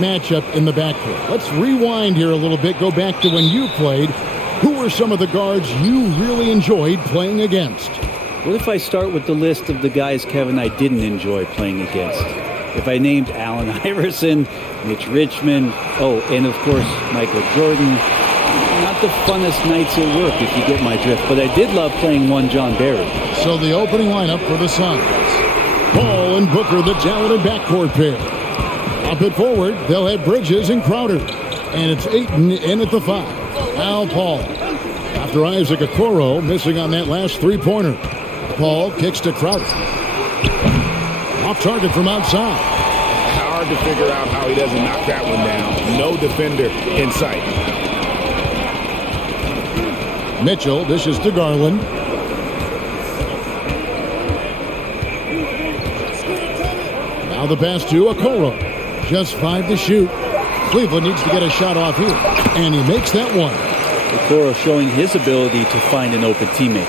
matchup in the backcourt. Let's rewind here a little bit. Go back to when you played. Who were some of the guards you really enjoyed playing against? What if I start with the list of the guys, Kevin, I didn't enjoy playing against? If I named Allen Iverson, Mitch Richmond, and of course, Michael Jordan. Not the funnest nights at work, if you get my drift, but I did love playing one John Barry. So the opening lineup for the Suns. Paul and Booker, the talented backcourt pair. Up at forward, they'll have Bridges and Crowder. And it's Ayton in at the 5. Now Paul. After Isaac Okoro missing on that last three-pointer. Paul kicks to Crowder. Off target from outside. Hard to figure out how he doesn't knock that one down. No defender in sight. Mitchell dishes to Garland. Now the pass to Okoro. Just 5 to shoot. Cleveland needs to get a shot off here. And he makes that one. Okoro showing his ability to find an open teammate.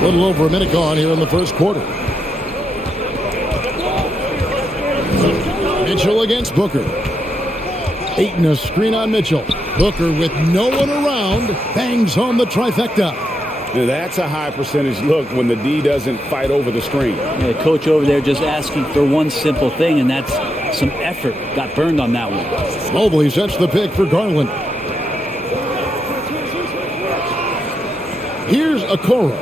A little over a minute gone here in the first quarter. Mitchell against Booker. Ayton a screen on Mitchell. Booker with no one around bangs home the trifecta. Now that's a high percentage look when the D doesn't fight over the screen. Yeah, coach over there just asking for one simple thing, and that's some effort. Got burned on that one. Mobley sets the pick for Garland. Here's Okoro.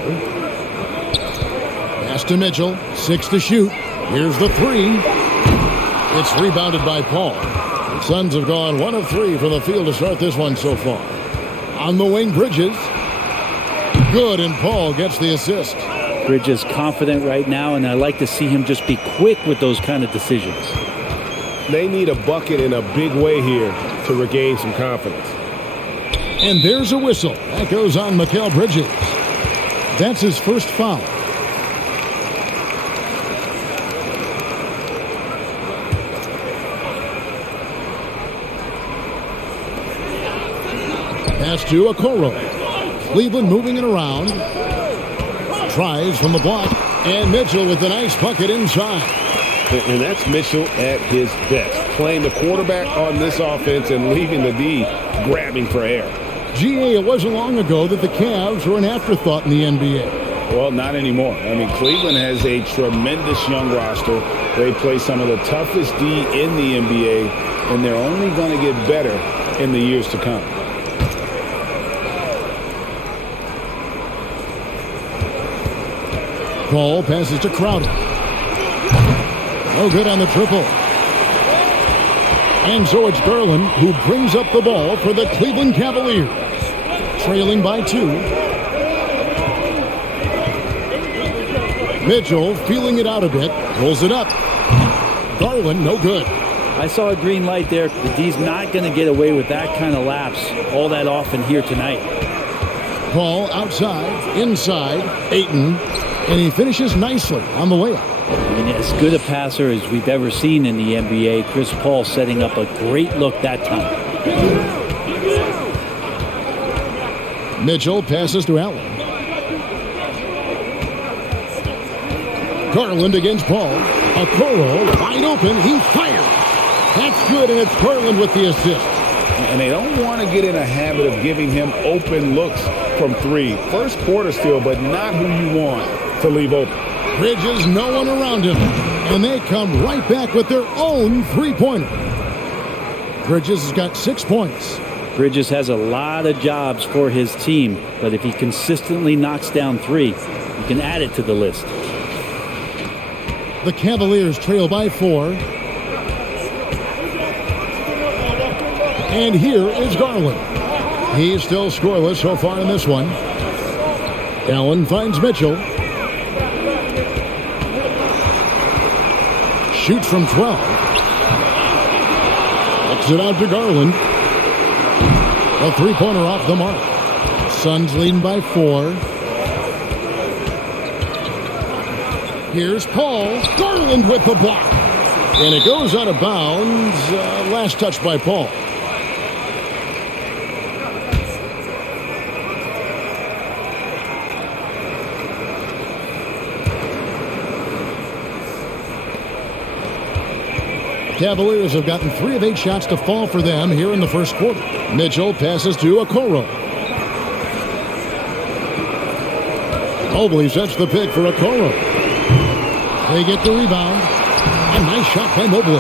Pass to Mitchell. 6 to shoot. Here's the 3. It's rebounded by Paul. The Suns have gone 1 of 3 from the field to start this one so far. On the wing, Bridges. Good, and Paul gets the assist. Bridges confident right now, and I like to see him just be quick with those kind of decisions. They need a bucket in a big way here to regain some confidence. And there's a whistle. That goes on Mikal Bridges. That's his first foul. Pass to Okoro. Cleveland moving it around. Tries from the block. And Mitchell with a nice bucket inside. And that's Mitchell at his best. Playing the quarterback on this offense and leaving the D grabbing for air. GA, it wasn't long ago that the Cavs were an afterthought in the NBA. Well, not anymore. I mean, Cleveland has a tremendous young roster. They play some of the toughest D in the NBA, and they're only going to get better in the years to come. Paul passes to Crowder. No good on the triple. And so it's Garland who brings up the ball for the Cleveland Cavaliers. Trailing by 2. Mitchell feeling it out a bit. Pulls it up. Garland, no good. I saw a green light there. The D's not going to get away with that kind of lapse all that often here tonight. Paul outside, inside, Ayton. And he finishes nicely on the layup. I mean, as good a passer as we've ever seen in the NBA. Chris Paul setting up a great look that time. Mitchell passes to Allen. Garland against Paul. Okoro wide open. He fires. That's good, and it's Garland with the assist. And they don't want to get in a habit of giving him open looks from 3. First quarter still, but not who you want to leave open. Bridges, no one around him. And they come right back with their own three-pointer. Bridges has got 6 points. Bridges has a lot of jobs for his team, but if he consistently knocks down 3, you can add it to the list. The Cavaliers trail by 4. And here is Garland. He's still scoreless so far in this one. Allen finds Mitchell. Shoots from 12. Kicks it out to Garland. A three-pointer off the mark. Suns leading by 4. Here's Paul. Garland with the block. And it goes out of bounds. Last touch by Paul. Cavaliers have gotten 3 of 8 shots to fall for them here in the first quarter. Mitchell passes to Okoro. Mobley sets the pick for Okoro. They get the rebound. A nice shot by Mobley.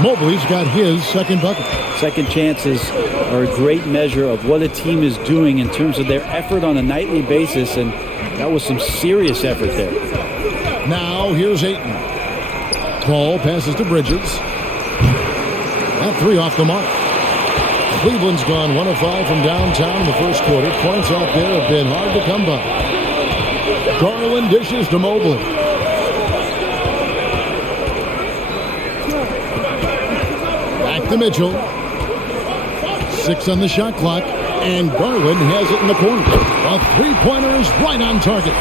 Mobley's got his second bucket. Second chances are a great measure of what a team is doing in terms of their effort on a nightly basis, and that was some serious effort there. Now here's Ayton. Paul passes to Bridges. That 3 off the mark. Cleveland's gone 1 of 5 from downtown in the first quarter. Points out there have been hard to come by. Garland dishes to Mobley. Back to Mitchell. 6 on the shot clock, and Garland has it in the corner. A 3-pointer is right on target.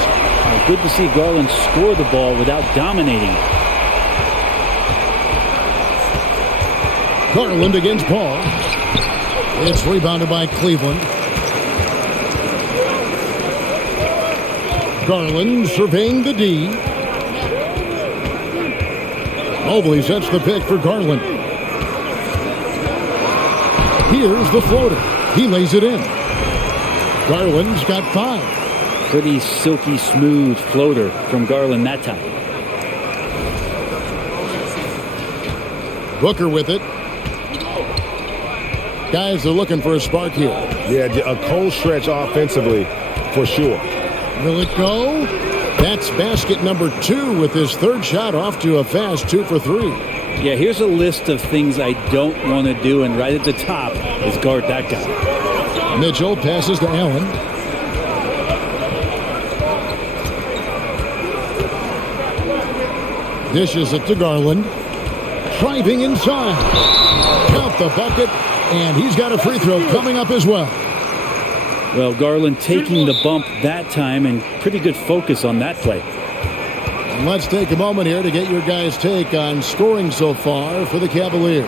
Good to see Garland score the ball without dominating it. Garland against Paul. It's rebounded by Cleveland. Garland surveying the D. Mobley sets the pick for Garland. Here's the floater. He lays it in. Garland's got 5. Pretty silky smooth floater from Garland that time. Booker with it. Guys are looking for a spark here. Yeah, a cold stretch offensively for sure. Will it go? That's basket number 2 with his third shot off to a fast 2 for 3. Yeah, here's a list of things I don't want to do, and right at the top is guard that guy. Mitchell passes to Allen. Dishes it to Garland. Driving inside. Count the bucket, and he's got a free throw coming up as well. Well, Garland taking the bump that time, and pretty good focus on that play. And let's take a moment here to get your guys' take on scoring so far for the Cavaliers.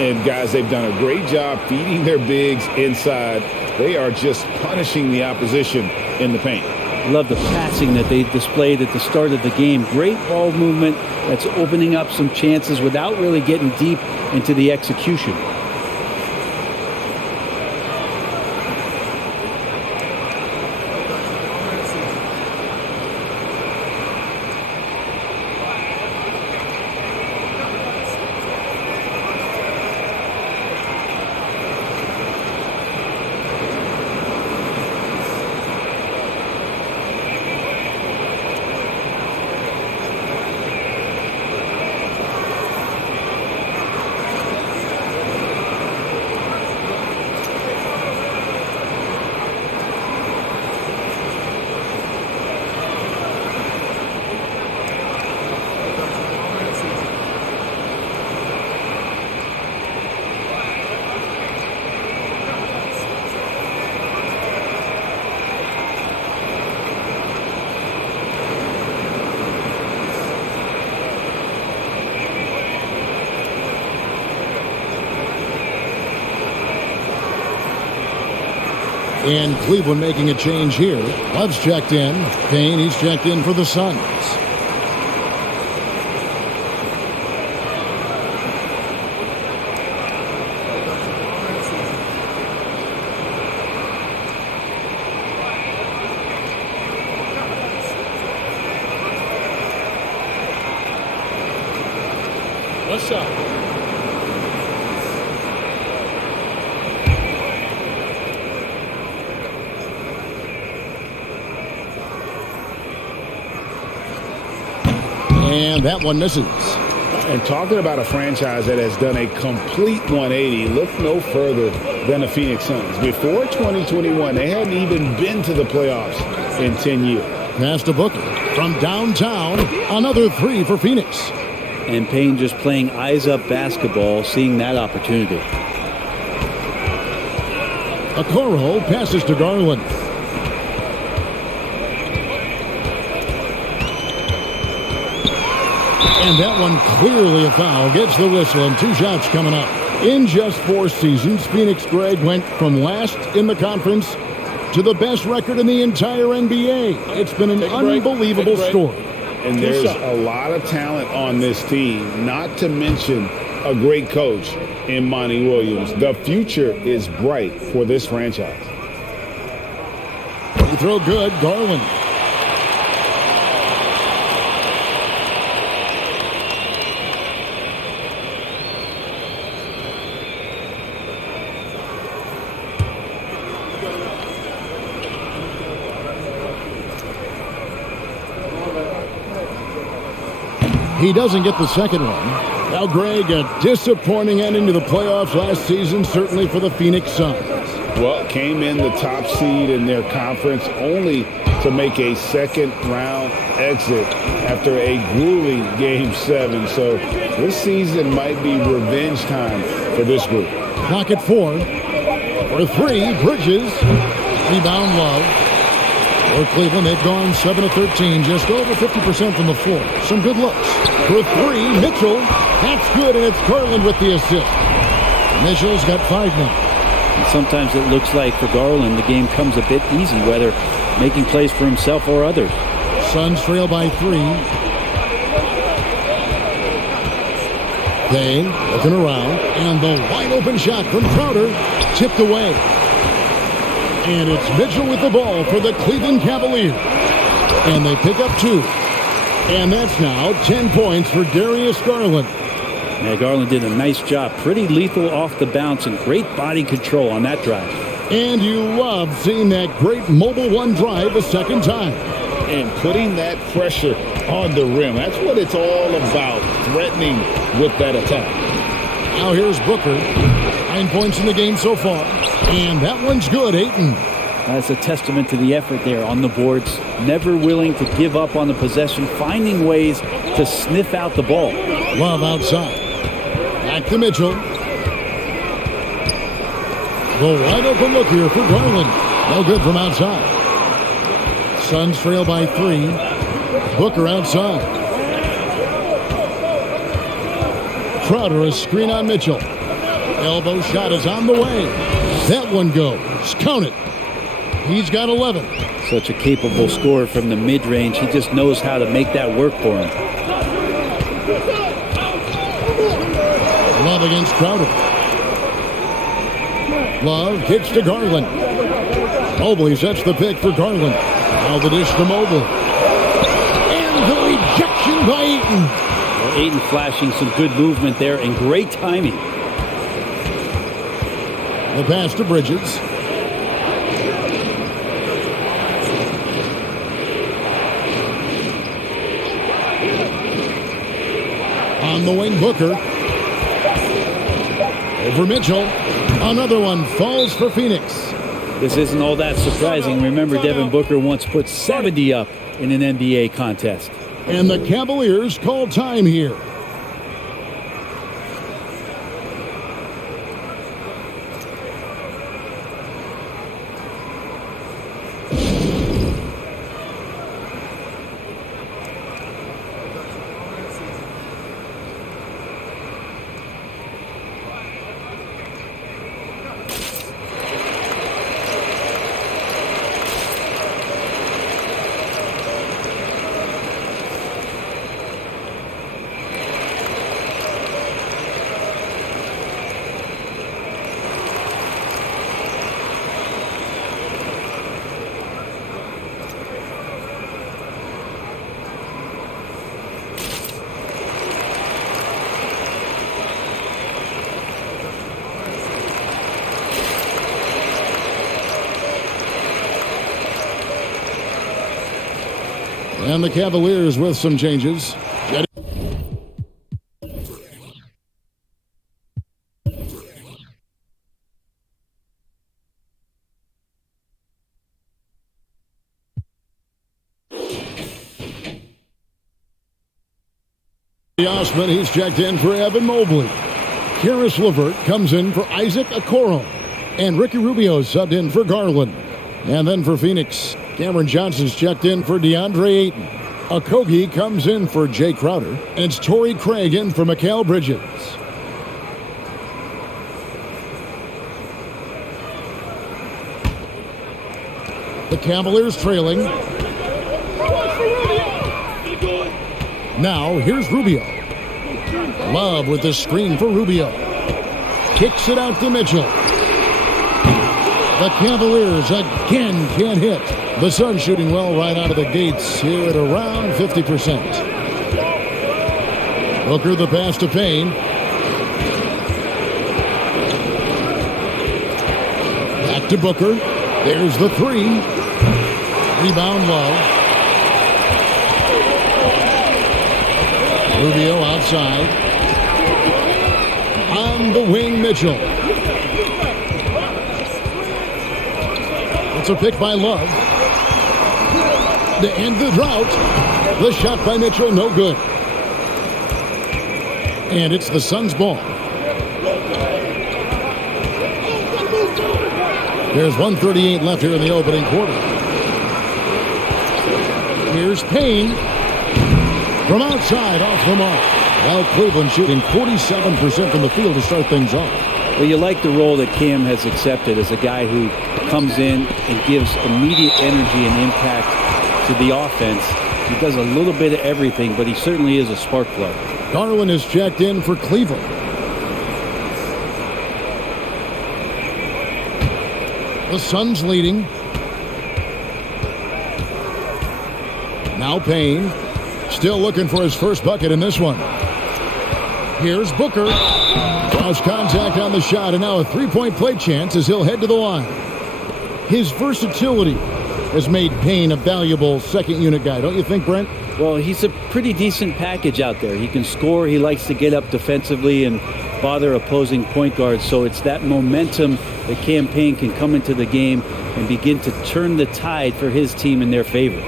And guys, they've done a great job feeding their bigs inside. They are just punishing the opposition in the paint. Love the passing that they displayed at the start of the game. Great ball movement that's opening up some chances without really getting deep into the execution. And Cleveland making a change here. Love's checked in. Payne, he's checked in for the Suns. What's up? And that one misses. And talking about a franchise that has done a complete 180, look no further than the Phoenix Suns. Before 2021, they hadn't even been to the playoffs in 10 years. Pass to Booker. From downtown, another 3 for Phoenix. And Payne just playing eyes-up basketball, seeing that opportunity. Okoro passes to Garland. And that one clearly a foul. Gets the whistle, and 2 shots coming up. In just 4 seasons, Phoenix, Greg, went from last in the conference to the best record in the entire NBA. It's been an unbelievable story. And there's a lot of talent on this team, not to mention a great coach in Monty Williams. The future is bright for this franchise. He throw good, Garland. He doesn't get the second one. Now, Greg, a disappointing ending to the playoffs last season, certainly for the Phoenix Suns. Well, came in the top seed in their conference only to make a second-round exit after a grueling Game 7. So this season might be revenge time for this group. Clock at 4. For 3, Bridges. Rebound, Love. For Cleveland, they've gone 7 of 13, just over 50% from the floor. Some good looks. For 3, Mitchell. That's good, and it's Garland with the assist. Mitchell's got 5 now. And sometimes it looks like for Garland, the game comes a bit easy, whether making plays for himself or others. Suns trail by 3. They looking around, and the wide open shot from Crowder tipped away. And it's Mitchell with the ball for the Cleveland Cavaliers. And they pick up 2. And that's now 10 points for Darius Garland. Yeah, Garland did a nice job. Pretty lethal off the bounce and great body control on that drive. And you love seeing that great mobile one drive a second time. And putting that pressure on the rim. That's what it's all about, threatening with that attack. Now here's Booker. 9 points in the game so far. And that one's good, Ayton. That's a testament to the effort there on the boards. Never willing to give up on the possession, finding ways to sniff out the ball. Love outside. Back to Mitchell. The wide open look here for Garland. No good from outside. Suns trail by 3. Booker outside. Crowder, a screen on Mitchell. Elbow shot is on the way. That one goes. Count it. He's got 11. Such a capable scorer from the mid-range. He just knows how to make that work for him. Love against Crowder. Love kicks to Garland. Mobley sets the pick for Garland. Now the dish to Mobley. And the rejection by Ayton. Well, Ayton flashing some good movement there and great timing. The pass to Bridges. On the wing, Booker. Over Mitchell. Another one falls for Phoenix. This isn't all that surprising. Remember, Devin Booker once put 70 up in an NBA contest. And the Cavaliers call time here. And the Cavaliers with some changes. Osman, he's checked in for Evan Mobley. Karis LeVert comes in for Isaac Okoro. And Ricky Rubio subbed in for Garland. And then for Phoenix, Cameron Johnson's checked in for DeAndre Ayton. Okogie comes in for Jay Crowder. And it's Torrey Craig in for Mikal Bridges. The Cavaliers trailing. Now, here's Rubio. Love with the screen for Rubio. Kicks it out to Mitchell. The Cavaliers again can't hit. The Suns shooting well right out of the gates here at around 50%. Booker the pass to Payne. Back to Booker. There's the three. Rebound Love. Rubio outside. On the wing, Mitchell. It's a pick by Love. To end the drought. The shot by Mitchell, no good. And it's the Suns' ball. There's 1:38 left here in the opening quarter. Here's Payne. From outside, off the mark. Well, Cleveland shooting 47% from the field to start things off. Well, you like the role that Cam has accepted as a guy who comes in and gives immediate energy and impact to the offense. He does a little bit of everything, but he certainly is a spark plug. Garland is checked in for Cleveland. The Suns leading. Now Payne. Still looking for his first bucket in this one. Here's Booker. Draws contact on the shot, and now a three-point play chance as he'll head to the line. His versatility has made Payne a valuable second-unit guy, don't you think, Brent? Well, he's a pretty decent package out there. He can score. He likes to get up defensively and bother opposing point guards. So it's that momentum that Cam Payne can come into the game and begin to turn the tide for his team in their favor.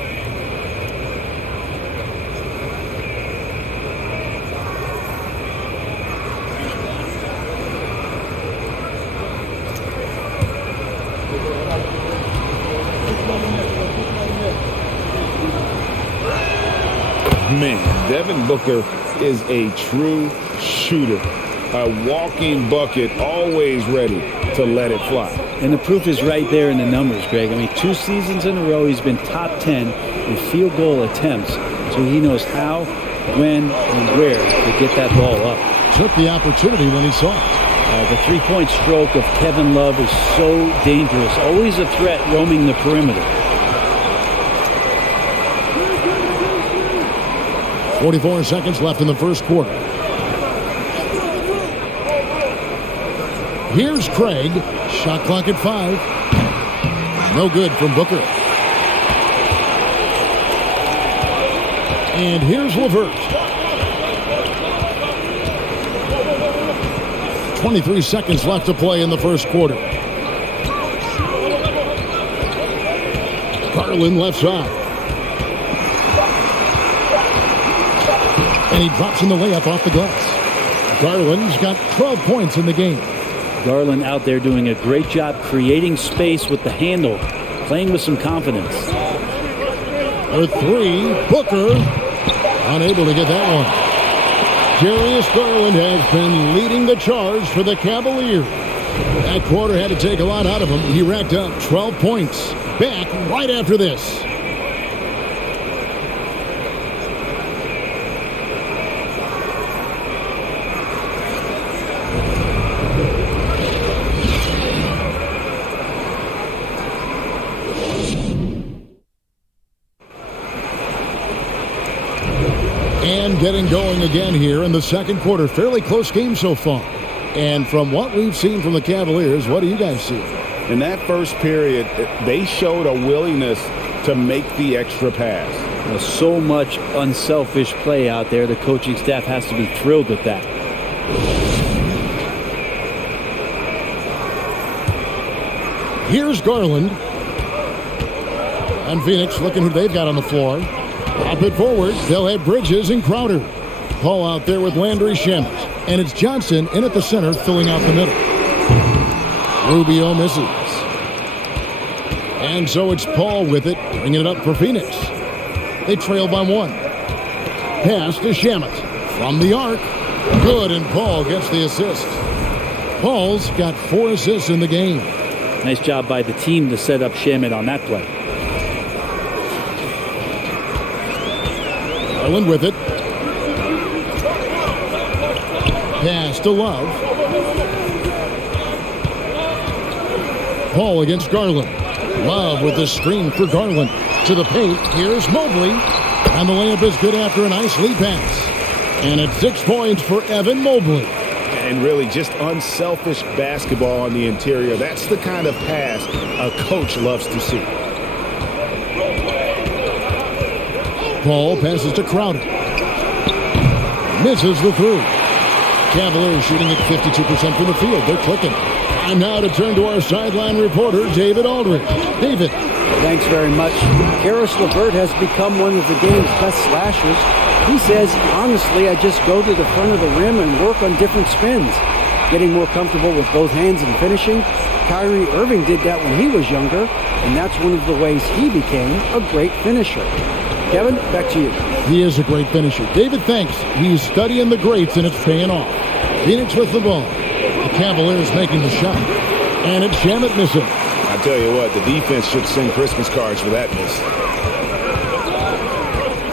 Man, Devin Booker is a true shooter. A walking bucket, always ready to let it fly. And the proof is right there in the numbers, Greg. I mean, 2 seasons in a row, he's been top 10 in field goal attempts. So he knows how, when, and where to get that ball up. Took the opportunity when he saw it. The three-point stroke of Kevin Love is so dangerous. Always a threat roaming the perimeter. 44 seconds left in the first quarter. Here's Craig. Shot clock at 5. No good from Booker. And here's LeVert. 23 seconds left to play in the first quarter. Garland left side. And he drops in the layup off the glass. Garland's got 12 points in the game. Garland out there doing a great job creating space with the handle, playing with some confidence. For 3, Booker unable to get that one. Darius Garland has been leading the charge for the Cavaliers. That quarter had to take a lot out of him. He racked up 12 points. Back right after this. And getting going again here in the second quarter. Fairly close game so far. And from what we've seen from the Cavaliers, what do you guys see? In that first period, they showed a willingness to make the extra pass. There's so much unselfish play out there. The coaching staff has to be thrilled with that. Here's Garland. And Phoenix looking who they've got on the floor. Up it forward. They'll have Bridges and Crowder. Paul out there with Landry Shamet. And it's Johnson in at the center, filling out the middle. Rubio misses. And so it's Paul with it, bringing it up for Phoenix. They trail by 1. Pass to Shamet. From the arc. Good, and Paul gets the assist. Paul's got 4 assists in the game. Nice job by the team to set up Shamet on that play. Garland with it. to Love. Paul against Garland. Love with the screen for Garland. To the paint. Here's Mobley. And the layup is good after a nice lead pass. And it's 6 points for Evan Mobley. And really just unselfish basketball on the interior. That's the kind of pass a coach loves to see. Paul passes to Crowder. Misses the three. Cavaliers shooting at 52% from the field. They're clicking. And now to turn to our sideline reporter, David Aldridge. David. Thanks very much. Karis LeVert has become one of the game's best slashers. He says, honestly, I just go to the front of the rim and work on different spins. Getting more comfortable with both hands and finishing. Kyrie Irving did that when he was younger, and that's one of the ways he became a great finisher. Kevin, back to you. He is a great finisher. David thinks he's studying the greats, and it's paying off. Phoenix with the ball. The Cavaliers making the shot. And it's Shamet missing. I tell you what, the defense should send Christmas cards for that miss.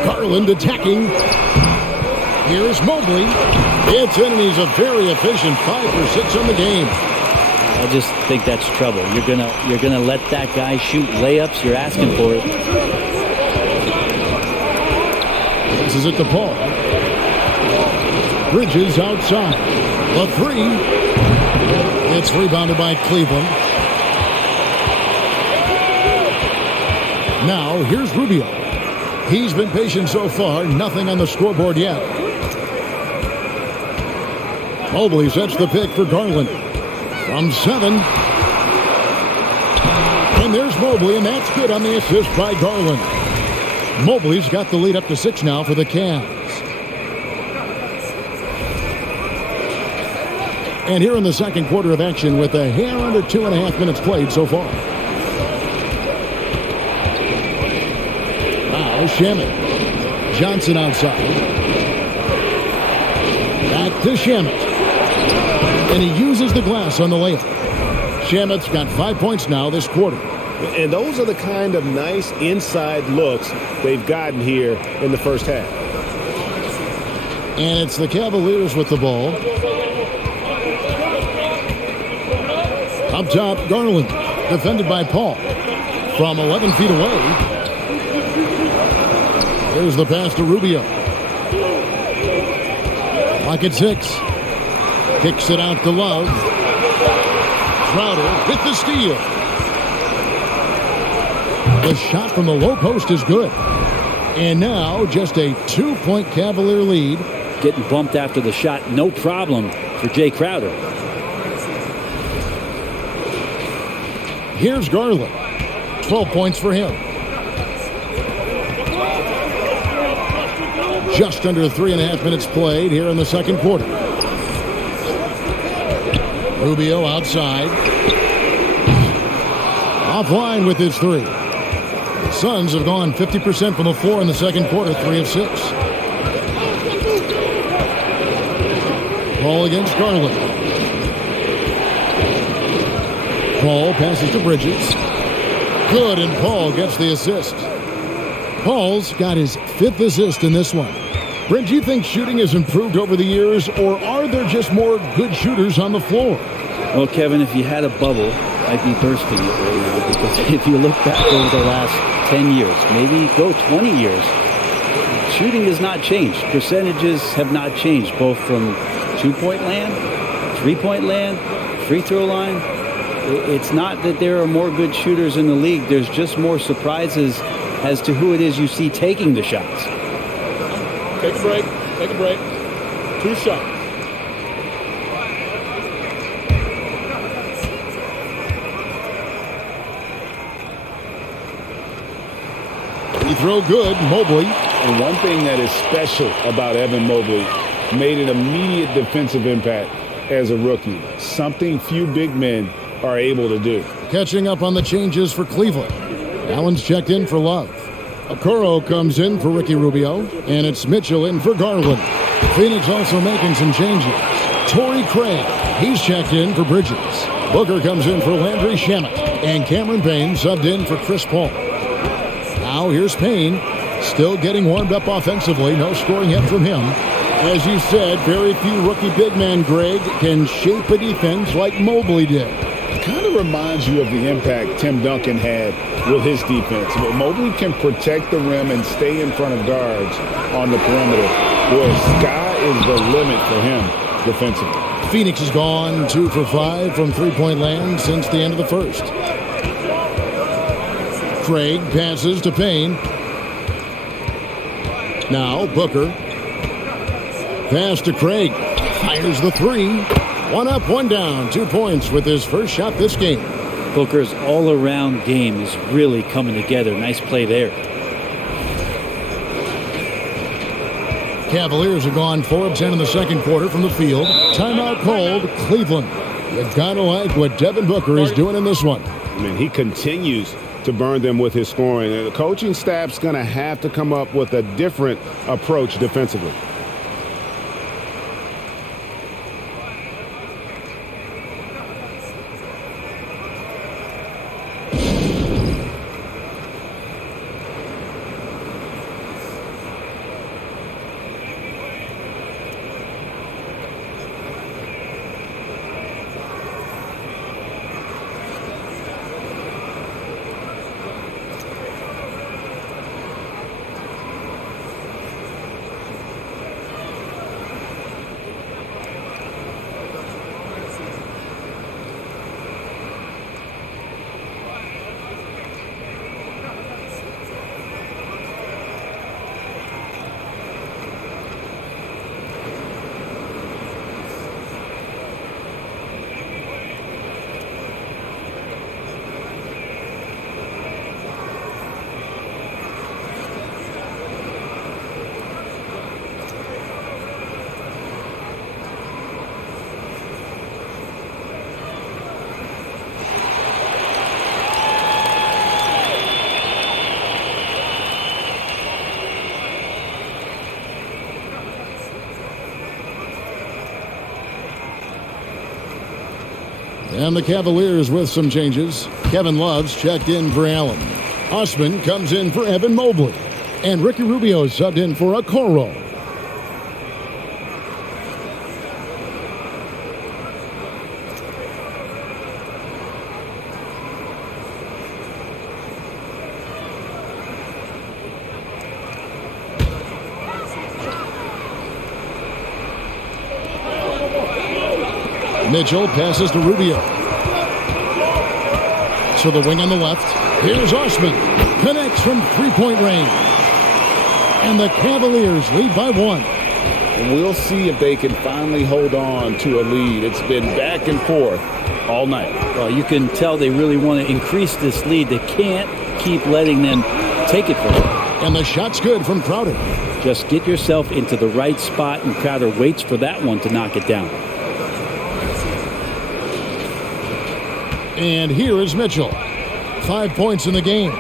Garland attacking. Here's Mobley. It's in, and he's a very efficient 5 for 6 on the game. I just think that's trouble. You're gonna let that guy shoot layups. You're asking for it. This is it to Paul. Bridges outside. The three. It's rebounded by Cleveland. Now, here's Rubio. He's been patient so far. Nothing on the scoreboard yet. Mobley sets the pick for Garland. From 7. And there's Mobley, and that's good on the assist by Garland. Mobley's got the lead up to 6 now for the Cavs. And here in the second quarter of action with a hair under 2.5 minutes played so far. Now Shamet. Johnson outside. Back to Shamet. And he uses the glass on the layup. Shamet's got 5 points now this quarter. And those are the kind of nice inside looks they've gotten here in the first half. And it's the Cavaliers with the ball. Up top, Garland, defended by Paul. From 11 feet away. There's the pass to Rubio. Clock at 6. Kicks it out to Love. Crowder with the steal. The shot from the low post is good. And now just a 2-point Cavalier lead. Getting bumped after the shot, no problem for Jay Crowder. Here's Garland. 12 points for him. Just under 3.5 minutes played here in the second quarter. Rubio outside. Offline with his three. The Suns have gone 50% from the floor in the second quarter, 3 of 6. Paul against Garland. Paul passes to Bridges. Good, and Paul gets the assist. Paul's got his 5th assist in this one. Brent, do you think shooting has improved over the years, or are there just more good shooters on the floor? Well, Kevin, if you had a bubble, I'd be bursting it right now, because if you look back over the last 10 years, maybe go 20 years, shooting has not changed. Percentages have not changed, both from 2-point land, 3-point land, free throw line. It's not that there are more good shooters in the league. There's just more surprises as to who it is you see taking the shots. Take a break. Take a break. 2 shots. He throw good, Mobley. And one thing that is special about Evan Mobley, made an immediate defensive impact as a rookie. Something few big men are able to do. Catching up on the changes for Cleveland. Allen's checked in for Love. Okoro comes in for Ricky Rubio. And it's Mitchell in for Garland. Phoenix also making some changes. Torrey Craig, he's checked in for Bridges. Booker comes in for Landry Shamet. And Cameron Payne subbed in for Chris Paul. Now here's Payne. Still getting warmed up offensively. No scoring yet from him. As you said, very few rookie big men, Greg, can shape a defense like Mobley did. Kind of reminds you of the impact Tim Duncan had with his defense. But Mobley can protect the rim and stay in front of guards on the perimeter, where sky is the limit for him defensively. Phoenix has gone 2 for 5 from three-point land since the end of the first. Craig passes to Payne. Now Booker. Pass to Craig. Fires the three. One up, one down. 2 points with his first shot this game. Booker's all-around game is really coming together. Nice play there. Cavaliers have gone 4 of 10 in the second quarter from the field. Timeout called, Cleveland. You've got to like what Devin Booker is doing in this one. I mean, he continues to burn them with his scoring. The coaching staff's going to have to come up with a different approach defensively. And the Cavaliers with some changes. Kevin Love's checked in for Allen. Osman comes in for Evan Mobley. And Ricky Rubio subbed in for Okoro. Mitchell passes to Rubio. To the wing on the left. Here's Osman. Connects from three-point range. And the Cavaliers lead by 1. And we'll see if they can finally hold on to a lead. It's been back and forth all night. Well, you can tell they really want to increase this lead. They can't keep letting them take it from them. And the shot's good from Crowder. Just get yourself into the right spot, and Crowder waits for that one to knock it down. And here is Mitchell. 5 points in the game.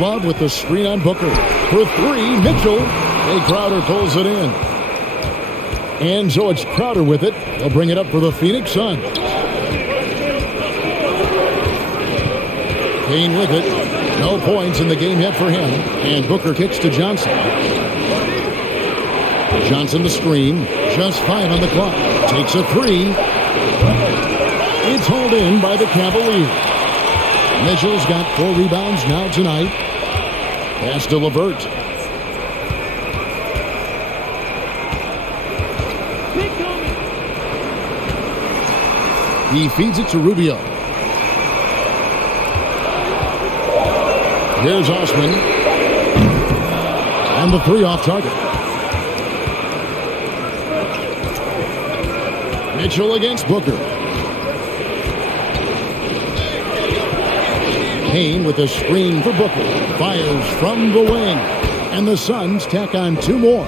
Love with the screen on Booker. For 3, Mitchell. Hey, Crowder pulls it in. And so it's Crowder with it. They'll bring it up for the Phoenix Suns. Payne with it. No points in the game yet for him. And Booker kicks to Johnson. Johnson the screen. Just 5 on the clock. Takes a 3. It's hauled in by the Cavaliers. Mitchell's got 4 rebounds now tonight. Pass to LeVert. He feeds it to Rubio. Here's Osman. And the 3 off target. Mitchell against Booker. Payne with a screen for Booker. Fires from the wing. And the Suns tack on 2 more.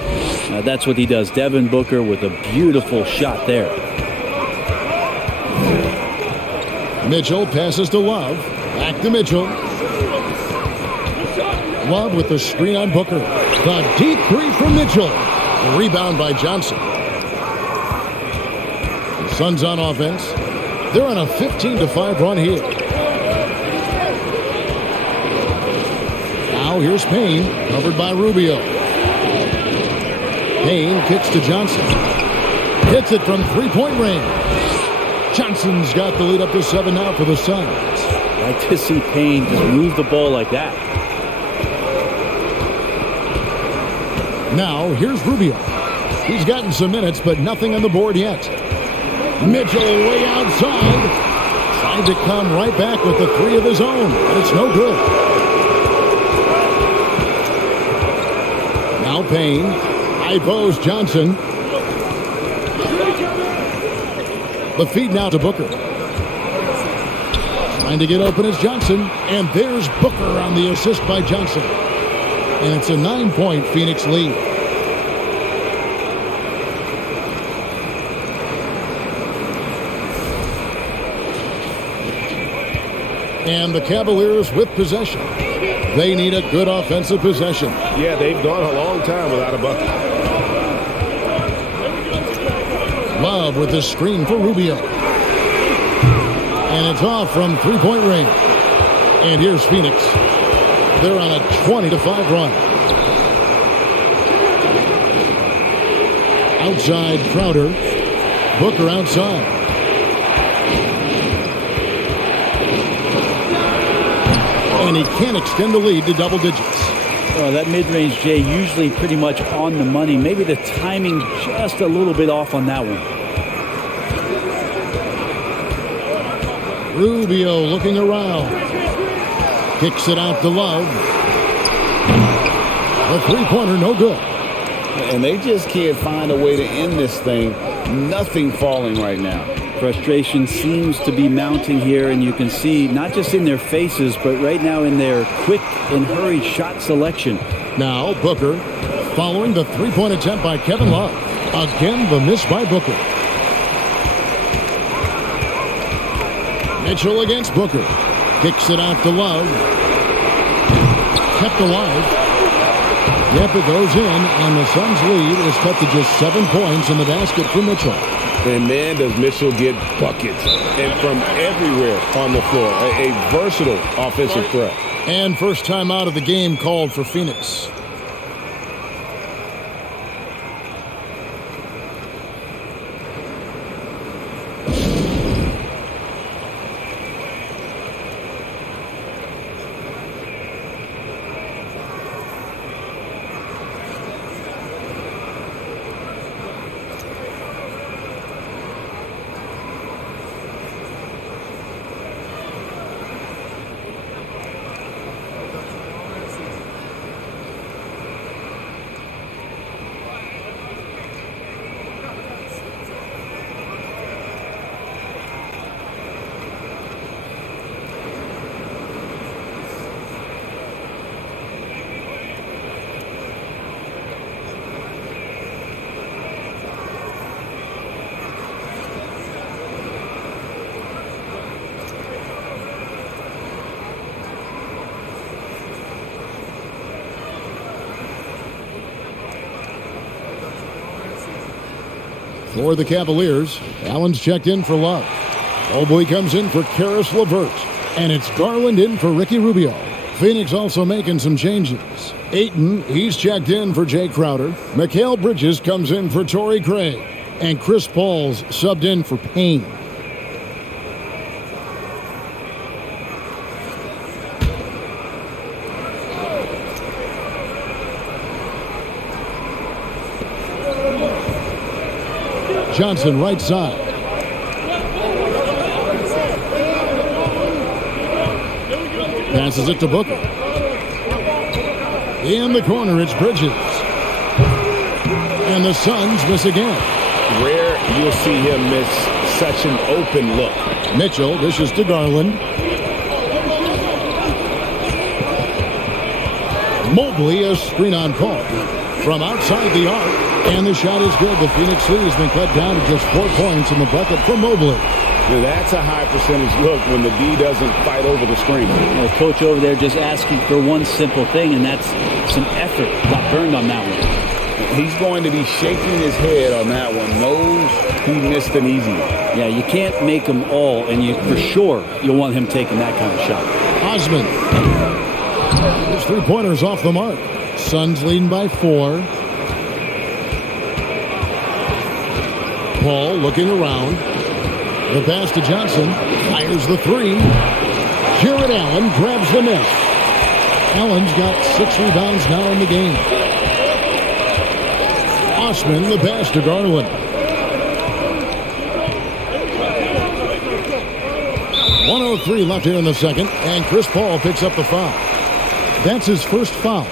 That's what he does. Devin Booker with a beautiful shot there. Mitchell passes to Love. Back to Mitchell. Love with the screen on Booker. The deep 3 from Mitchell. The rebound by Johnson. The Suns on offense. They're on a 15-5 run here. Now here's Payne, covered by Rubio. Payne kicks to Johnson. Hits it from three-point range. Johnson's got the lead up to 7 now for the Suns. Like to see Payne just move the ball like that. Now, here's Rubio. He's gotten some minutes, but nothing on the board yet. Mitchell way outside. Trying to come right back with the 3 of his own, but it's no good. Now Payne. High post Johnson. The feed now to Booker. Trying to get open is Johnson. And there's Booker on the assist by Johnson. And it's a 9-point Phoenix lead. And the Cavaliers with possession. They need a good offensive possession. Yeah, they've gone a long time without a bucket. Love with the screen for Rubio. And it's off from three-point range. And here's Phoenix. They're on a 20-5 run. Outside Crowder. Booker outside. And he can't extend the lead to double digits. Well, that mid-range, Jay, usually pretty much on the money. Maybe the timing just a little bit off on that one. Rubio looking around. Kicks it out to Love. The three-pointer, no good. And they just can't find a way to end this thing. Nothing falling right now. Frustration seems to be mounting here, and you can see not just in their faces, but right now in their quick and hurried shot selection. Now Booker following the three-point attempt by Kevin Love. Again, the miss by Booker. Mitchell against Booker. Kicks it out to Love. Kept alive. Yep, it goes in, and the Suns' lead is cut to just 7 points in the basket for Mitchell. And man, does Mitchell get buckets. And from everywhere on the floor. A versatile offensive threat. And first time out of the game called for Phoenix. For the Cavaliers, Allen's checked in for Love. Mobley comes in for Karis LeVert. And it's Garland in for Ricky Rubio. Phoenix also making some changes. Ayton, he's checked in for Jay Crowder. Mikal Bridges comes in for Torrey Craig. And Chris Paul's subbed in for Payne. Johnson right side. Passes it to Booker. In the corner, it's Bridges. And the Suns miss again. Rare you'll see him miss such an open look. Mitchell dishes to Garland. Mobley, a screen on call. From outside the arc. And the shot is good. The Phoenix lead has been cut down to just 4 points in the bucket for Mobley. Now that's a high percentage look when the D doesn't fight over the screen. The coach over there just asking for one simple thing, and that's some effort. Got burned on that one. He's going to be shaking his head on that one. Knows he missed an easy one. Yeah, you can't make them all, and you for sure you'll want him taking that kind of shot. Osman. His three-pointers off the mark. Suns leading by 4. Paul looking around. The pass to Johnson. Fires the three. Jared Allen grabs the miss. Allen's got 6 rebounds now in the game. Osman the pass to Garland. 1:03 left here in the second, and Chris Paul picks up the foul. That's his first foul.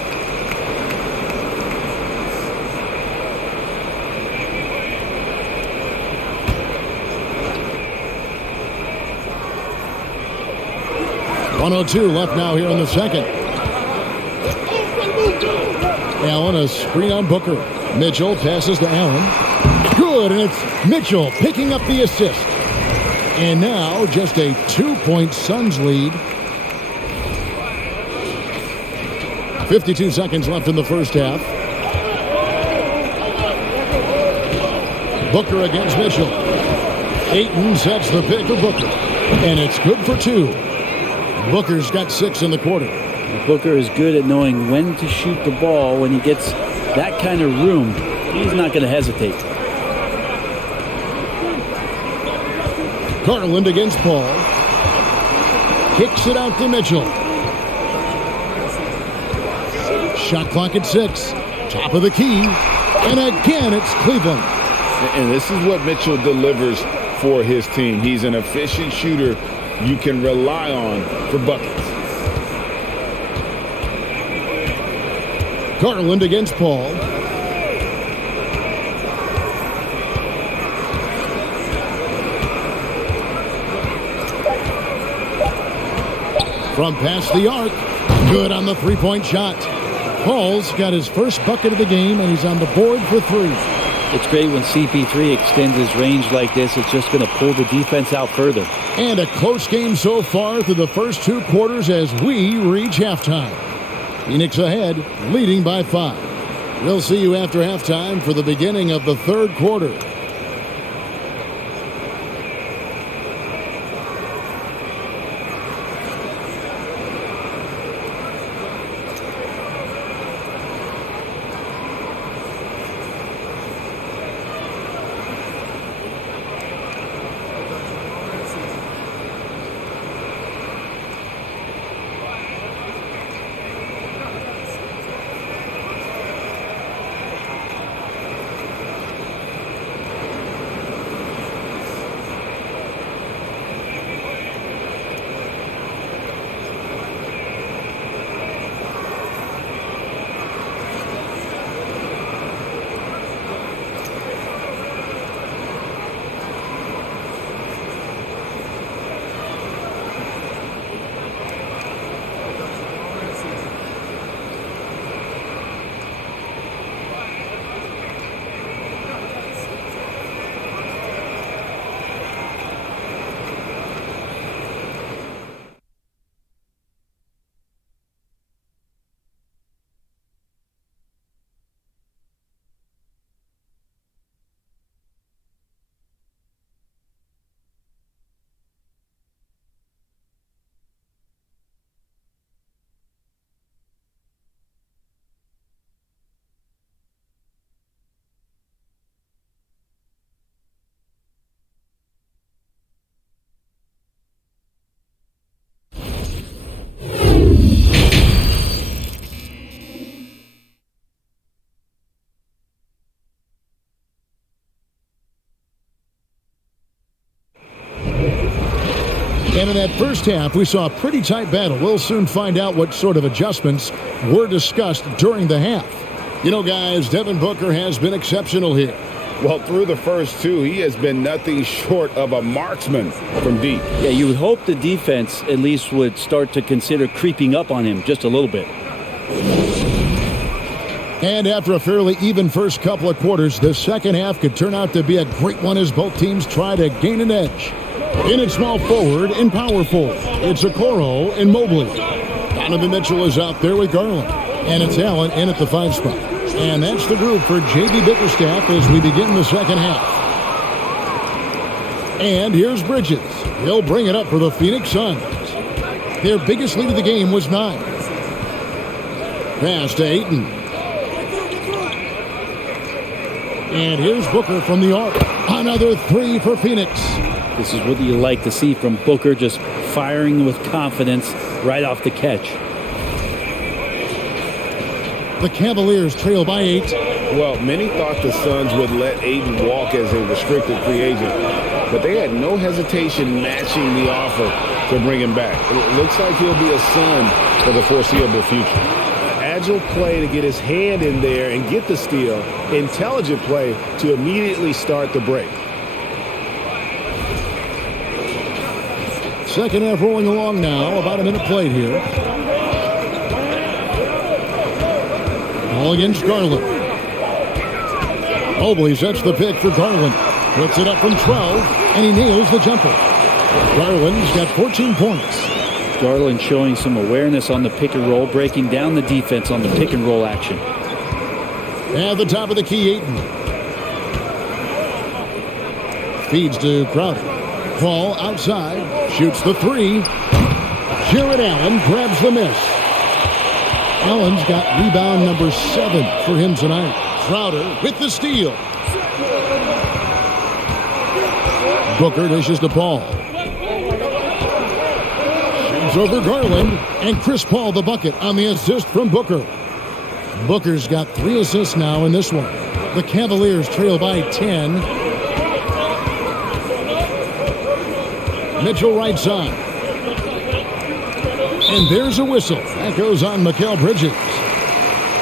.102 left now here in the second. Allen, a screen on Booker. Mitchell passes to Allen. Good, and it's Mitchell picking up the assist. And now just a 2-point Suns lead. 52 seconds left in the first half. Booker against Mitchell. Ayton sets the pick for Booker. And it's good for 2. Booker's got 6 in the quarter. Booker is good at knowing when to shoot the ball. When he gets that kind of room, he's not going to hesitate. Garland against Paul. Kicks it out to Mitchell. Shot clock at 6. Top of the key. And again, it's Cleveland. And this is what Mitchell delivers for his team. He's an efficient shooter you can rely on for buckets. Garland against Paul. From past the arc. Good on the three-point shot. Paul's got his first bucket of the game, and he's on the board for 3. It's great when CP3 extends his range like this. It's just going to pull the defense out further. And a close game so far through the first 2 quarters as we reach halftime. Phoenix ahead, leading by 5. We'll see you after halftime for the beginning of the third quarter. And in that first half, we saw a pretty tight battle. We'll soon find out what sort of adjustments were discussed during the half. You know, guys, Devin Booker has been exceptional here. Well, through the first 2, he has been nothing short of a marksman from deep. Yeah, you would hope the defense at least would start to consider creeping up on him just a little bit. And after a fairly even first couple of quarters, the second half could turn out to be a great one as both teams try to gain an edge. In at small forward and power forward, it's Okoro and Mobley. Donovan Mitchell is out there with Garland. And it's Allen in at the 5 spot. And that's the group for J.B. Bickerstaff as we begin the second half. And here's Bridges. He'll bring it up for the Phoenix Suns. Their biggest lead of the game was 9. Pass to Ayton. And here's Booker from the arc. Another three for Phoenix. This is what you like to see from Booker, just firing with confidence right off the catch. The Cavaliers trail by 8. Well, many thought the Suns would let Ayton walk as a restricted free agent, but they had no hesitation matching the offer to bring him back. It looks like he'll be a Sun for the foreseeable future. Agile play to get his hand in there and get the steal. Intelligent play to immediately start the break. Second half rolling along now. About a minute played here. Ball against Garland. Mobley sets the pick for Garland. Puts it up from 12, and he nails the jumper. Garland's got 14 points. Garland showing some awareness on the pick and roll, breaking down the defense on the pick and roll action. At the top of the key, Ayton. Feeds to Crowder. Paul outside. Shoots the three. Jared Allen grabs the miss. Allen's got rebound number 7 for him tonight. Crowder with the steal. Booker dishes to Paul. Shoots over Garland. And Chris Paul the bucket on the assist from Booker. Booker's got 3 assists now in this one. The Cavaliers trail by 10. Mitchell right side. And there's a whistle. That goes on Mikal Bridges.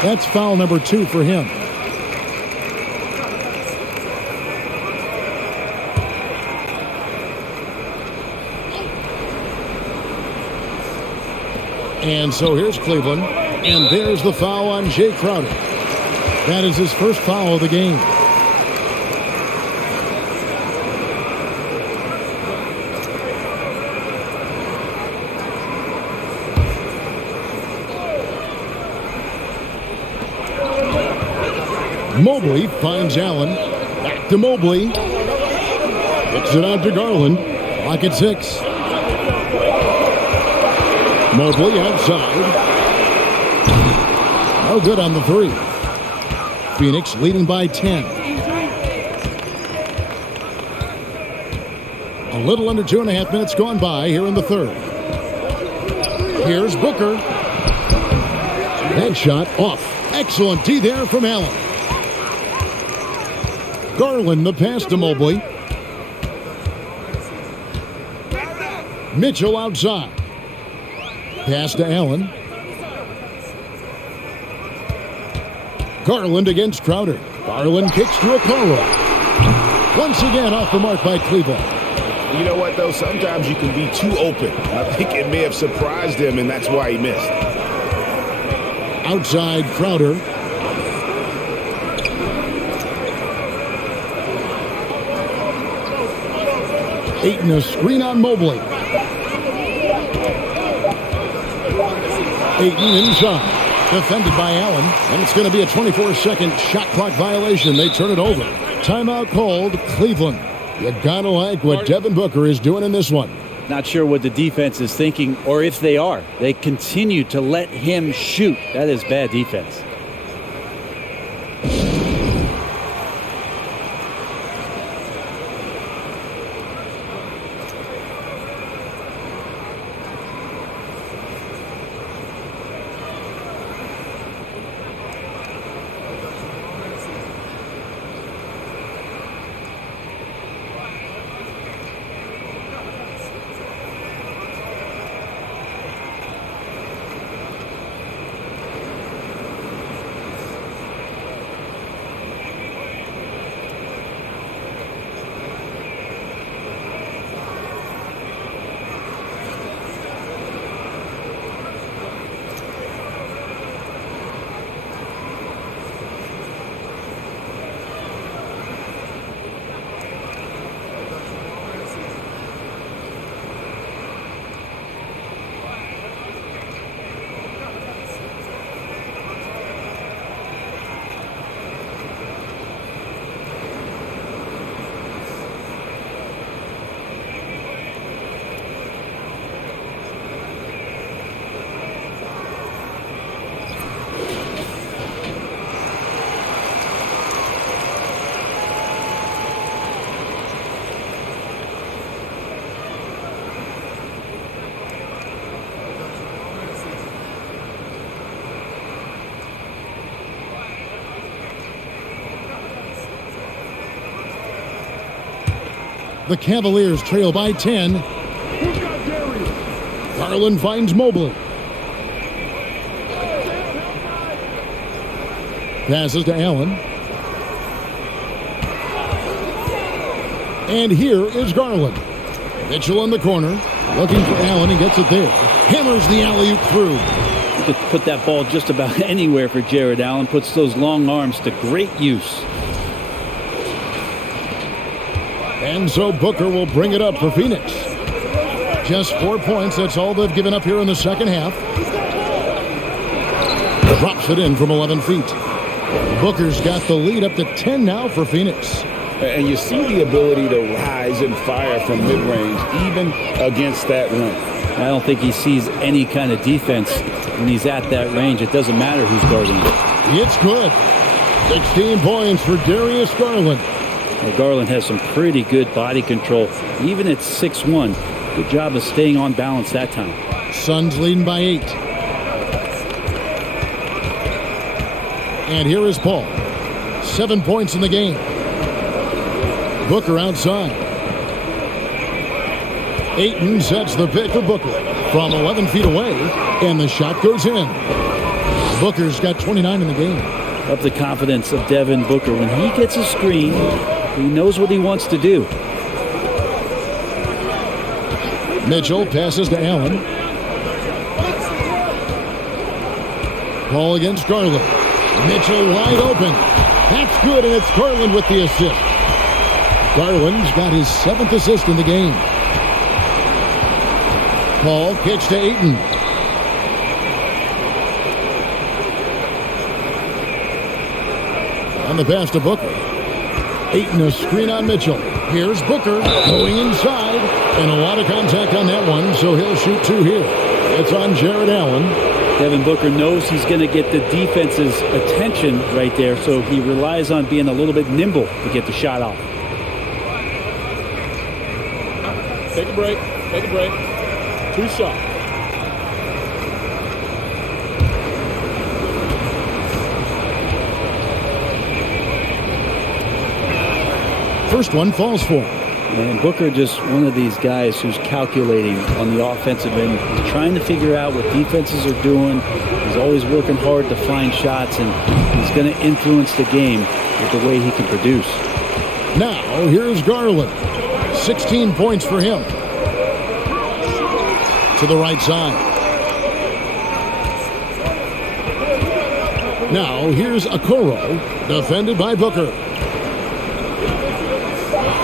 That's foul number 2 for him. And so here's Cleveland. And there's the foul on Jay Crowder. That is his first foul of the game. Mobley finds Allen. Back to Mobley. Kicks it out to Garland. Clock at 6. Mobley outside. No good on the 3. Phoenix leading by 10. A little under 2.5 minutes gone by here in the third. Here's Booker. That shot off. Excellent D there from Allen. Garland the pass to Mobley. Mitchell outside. Pass to Allen. Garland against Crowder. Garland kicks to Okoro. Once again off the mark by Cleveland. You know what, though? Sometimes you can be too open. I think it may have surprised him, and that's why he missed. Outside Crowder. Ayton a screen on Mobley. Ayton inside. Defended by Allen. And it's going to be a 24-second shot clock violation. They turn it over. Timeout called. Cleveland. You gotta like what Devin Booker is doing in this one. Not sure what the defense is thinking, or if they are. They continue to let him shoot. That is bad defense. The Cavaliers trail by 10. Garland finds Mobley. Passes to Allen. And here is Garland. Mitchell in the corner. Looking for Allen. He gets it there. Hammers the alley-oop through. You could put that ball just about anywhere for Jared Allen. Puts those long arms to great use. And so Booker will bring it up for Phoenix. Just 4 points. That's all they've given up here in the second half. Drops it in from 11 feet. Booker's got the lead up to 10 now for Phoenix. And you see the ability to rise and fire from mid-range, even against that rim. I don't think he sees any kind of defense when he's at that range. It doesn't matter who's guarding him. It's good. 16 points for Darius Garland. Well, Garland has some pretty good body control, even at 6'1". Good job of staying on balance that time. Suns leading by 8. And here is Paul. 7 points in the game. Booker outside. Ayton sets the pick for Booker from 11 feet away, and the shot goes in. Booker's got 29 in the game. Up the confidence of Devin Booker. When he gets a screen, he knows what he wants to do. Mitchell passes to Allen. Ball against Garland. Mitchell wide open. That's good, and it's Garland with the assist. Garland's got his 7th assist in the game. Paul kicks to Ayton. And the pass to Booker. Ayton a screen on Mitchell. Here's Booker going inside. And a lot of contact on that one, so he'll shoot 2 here. It's on Jared Allen. Devin Booker knows he's going to get the defense's attention right there, so he relies on being a little bit nimble to get the shot off. Take a break. Take a break. 2 shots. First one falls for him. And Booker just one of these guys who's calculating on the offensive end. He's trying to figure out what defenses are doing. He's always working hard to find shots, and he's going to influence the game with the way he can produce. Now, here's Garland. 16 points for him. To the right side. Now, here's Okoro, defended by Booker.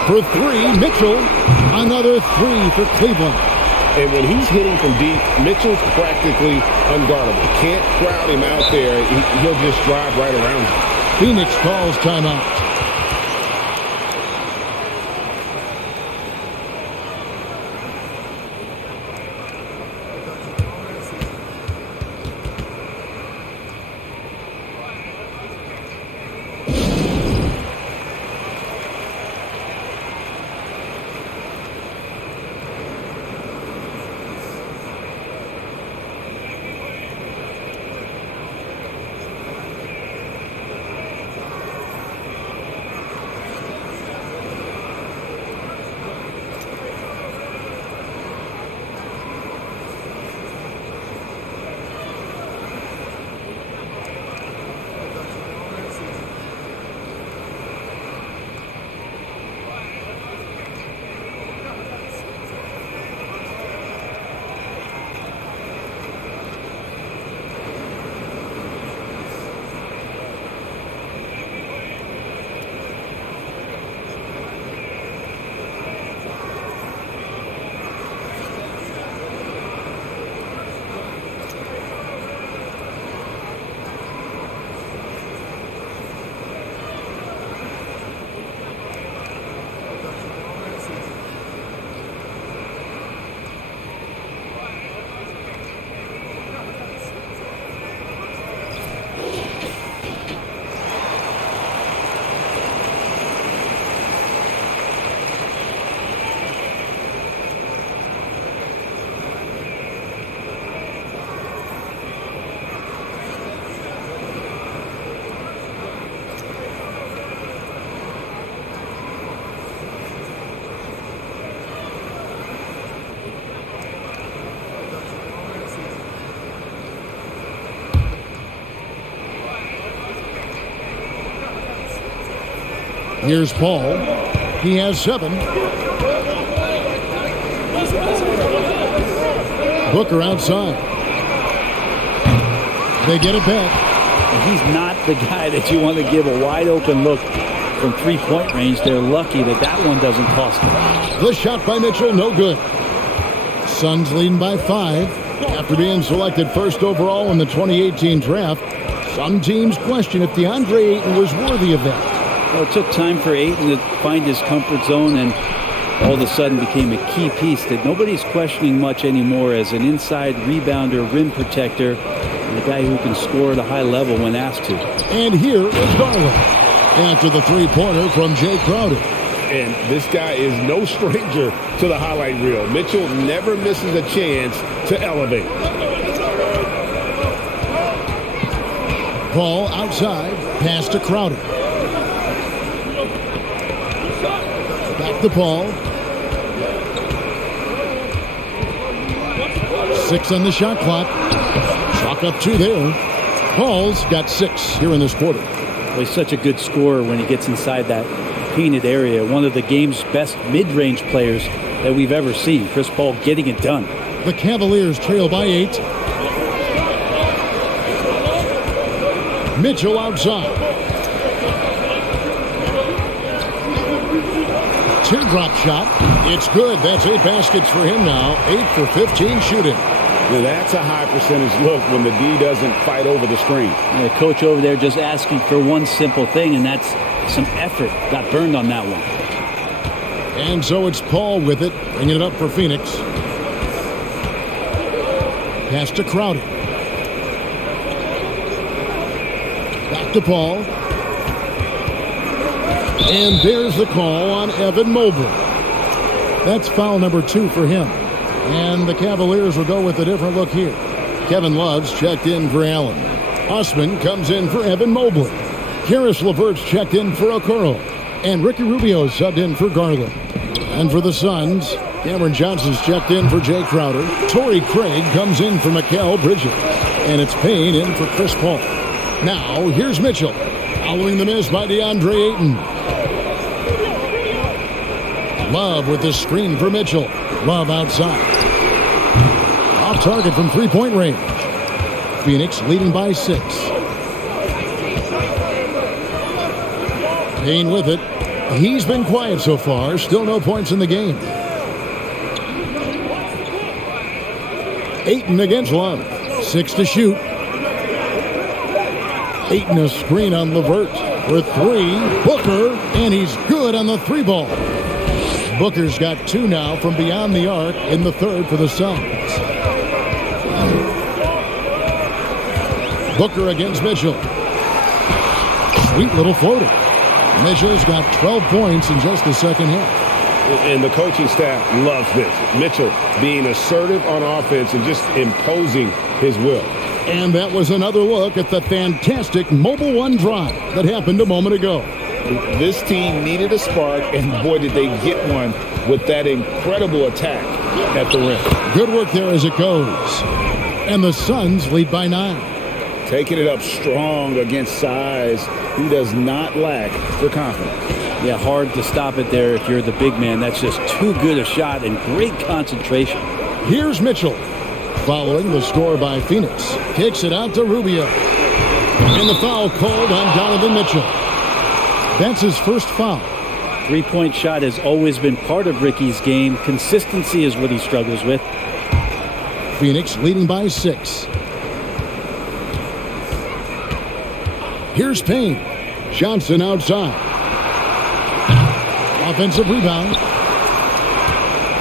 For 3, Mitchell. Another 3 for Cleveland. And when he's hitting from deep, Mitchell's practically unguardable. Can't crowd him out there. He'll just drive right around him. Phoenix calls timeout. Here's Paul. He has 7. Booker outside. They get it back. And he's not the guy that you want to give a wide open look from three-point range. They're lucky that that one doesn't cost them. The shot by Mitchell, no good. Suns leading by 5. After being selected first overall in the 2018 draft, some teams question if DeAndre Ayton was worthy of that. Well, it took time for Ayton to find his comfort zone and all of a sudden became a key piece that nobody's questioning much anymore as an inside rebounder, rim protector, and a guy who can score at a high level when asked to. And here is Garland after the three-pointer from Jay Crowder. And this guy is no stranger to the highlight reel. Mitchell never misses a chance to elevate. Ball outside, pass to Crowder. Back to Paul. 6 on the shot clock. Chalk up 2 there. Paul's got 6 here in this quarter. Well, he's such a good scorer when he gets inside that painted area. One of the game's best mid-range players that we've ever seen. Chris Paul getting it done. The Cavaliers trail by 8. Mitchell outside. Teardrop shot. It's good. That's 8 baskets for him now. 8 for 15 shooting. Now that's a high percentage look when the D doesn't fight over the screen. And the coach over there just asking for one simple thing, and that's some effort. Got burned on that one. And so it's Paul with it, bringing it up for Phoenix. Pass to Crowder. Back to Paul. And there's the call on Evan Mobley. That's foul number 2 for him. And the Cavaliers will go with a different look here. Kevin Love's checked in for Allen. Osman comes in for Evan Mobley. Karis LeVert's checked in for Okoro. And Ricky Rubio subbed in for Garland. And for the Suns, Cameron Johnson's checked in for Jay Crowder. Torrey Craig comes in for Mikal Bridges. And it's Payne in for Chris Paul. Now, here's Mitchell, following the miss by DeAndre Ayton. Love with the screen for Mitchell. Love outside. Off target from three-point range. Phoenix leading by 6. Payne with it. He's been quiet so far. Still no points in the game. Ayton against Love. 6 to shoot. Ayton a screen on LeVert for 3. Booker, and he's good on the 3 ball. Booker's got 2 now from beyond the arc in the 3rd for the Suns. Booker against Mitchell. Sweet little floater. Mitchell's got 12 points in just the second half. And the coaching staff loves this. Mitchell being assertive on offense and just imposing his will. And that was another look at the fantastic Mobile One drive that happened a moment ago. This team needed a spark, and boy, did they get one with that incredible attack at the rim. Good work there as it goes. And the Suns lead by 9. Taking it up strong against size. He does not lack for confidence. Yeah, hard to stop it there if you're the big man. That's just too good a shot and great concentration. Here's Mitchell. Following the score by Phoenix. Kicks it out to Rubio. And the foul called on Donovan Mitchell. That's his first foul. Three-point shot has always been part of Ricky's game. Consistency is what he struggles with. Phoenix leading by 6. Here's Payne. Johnson outside. Offensive rebound.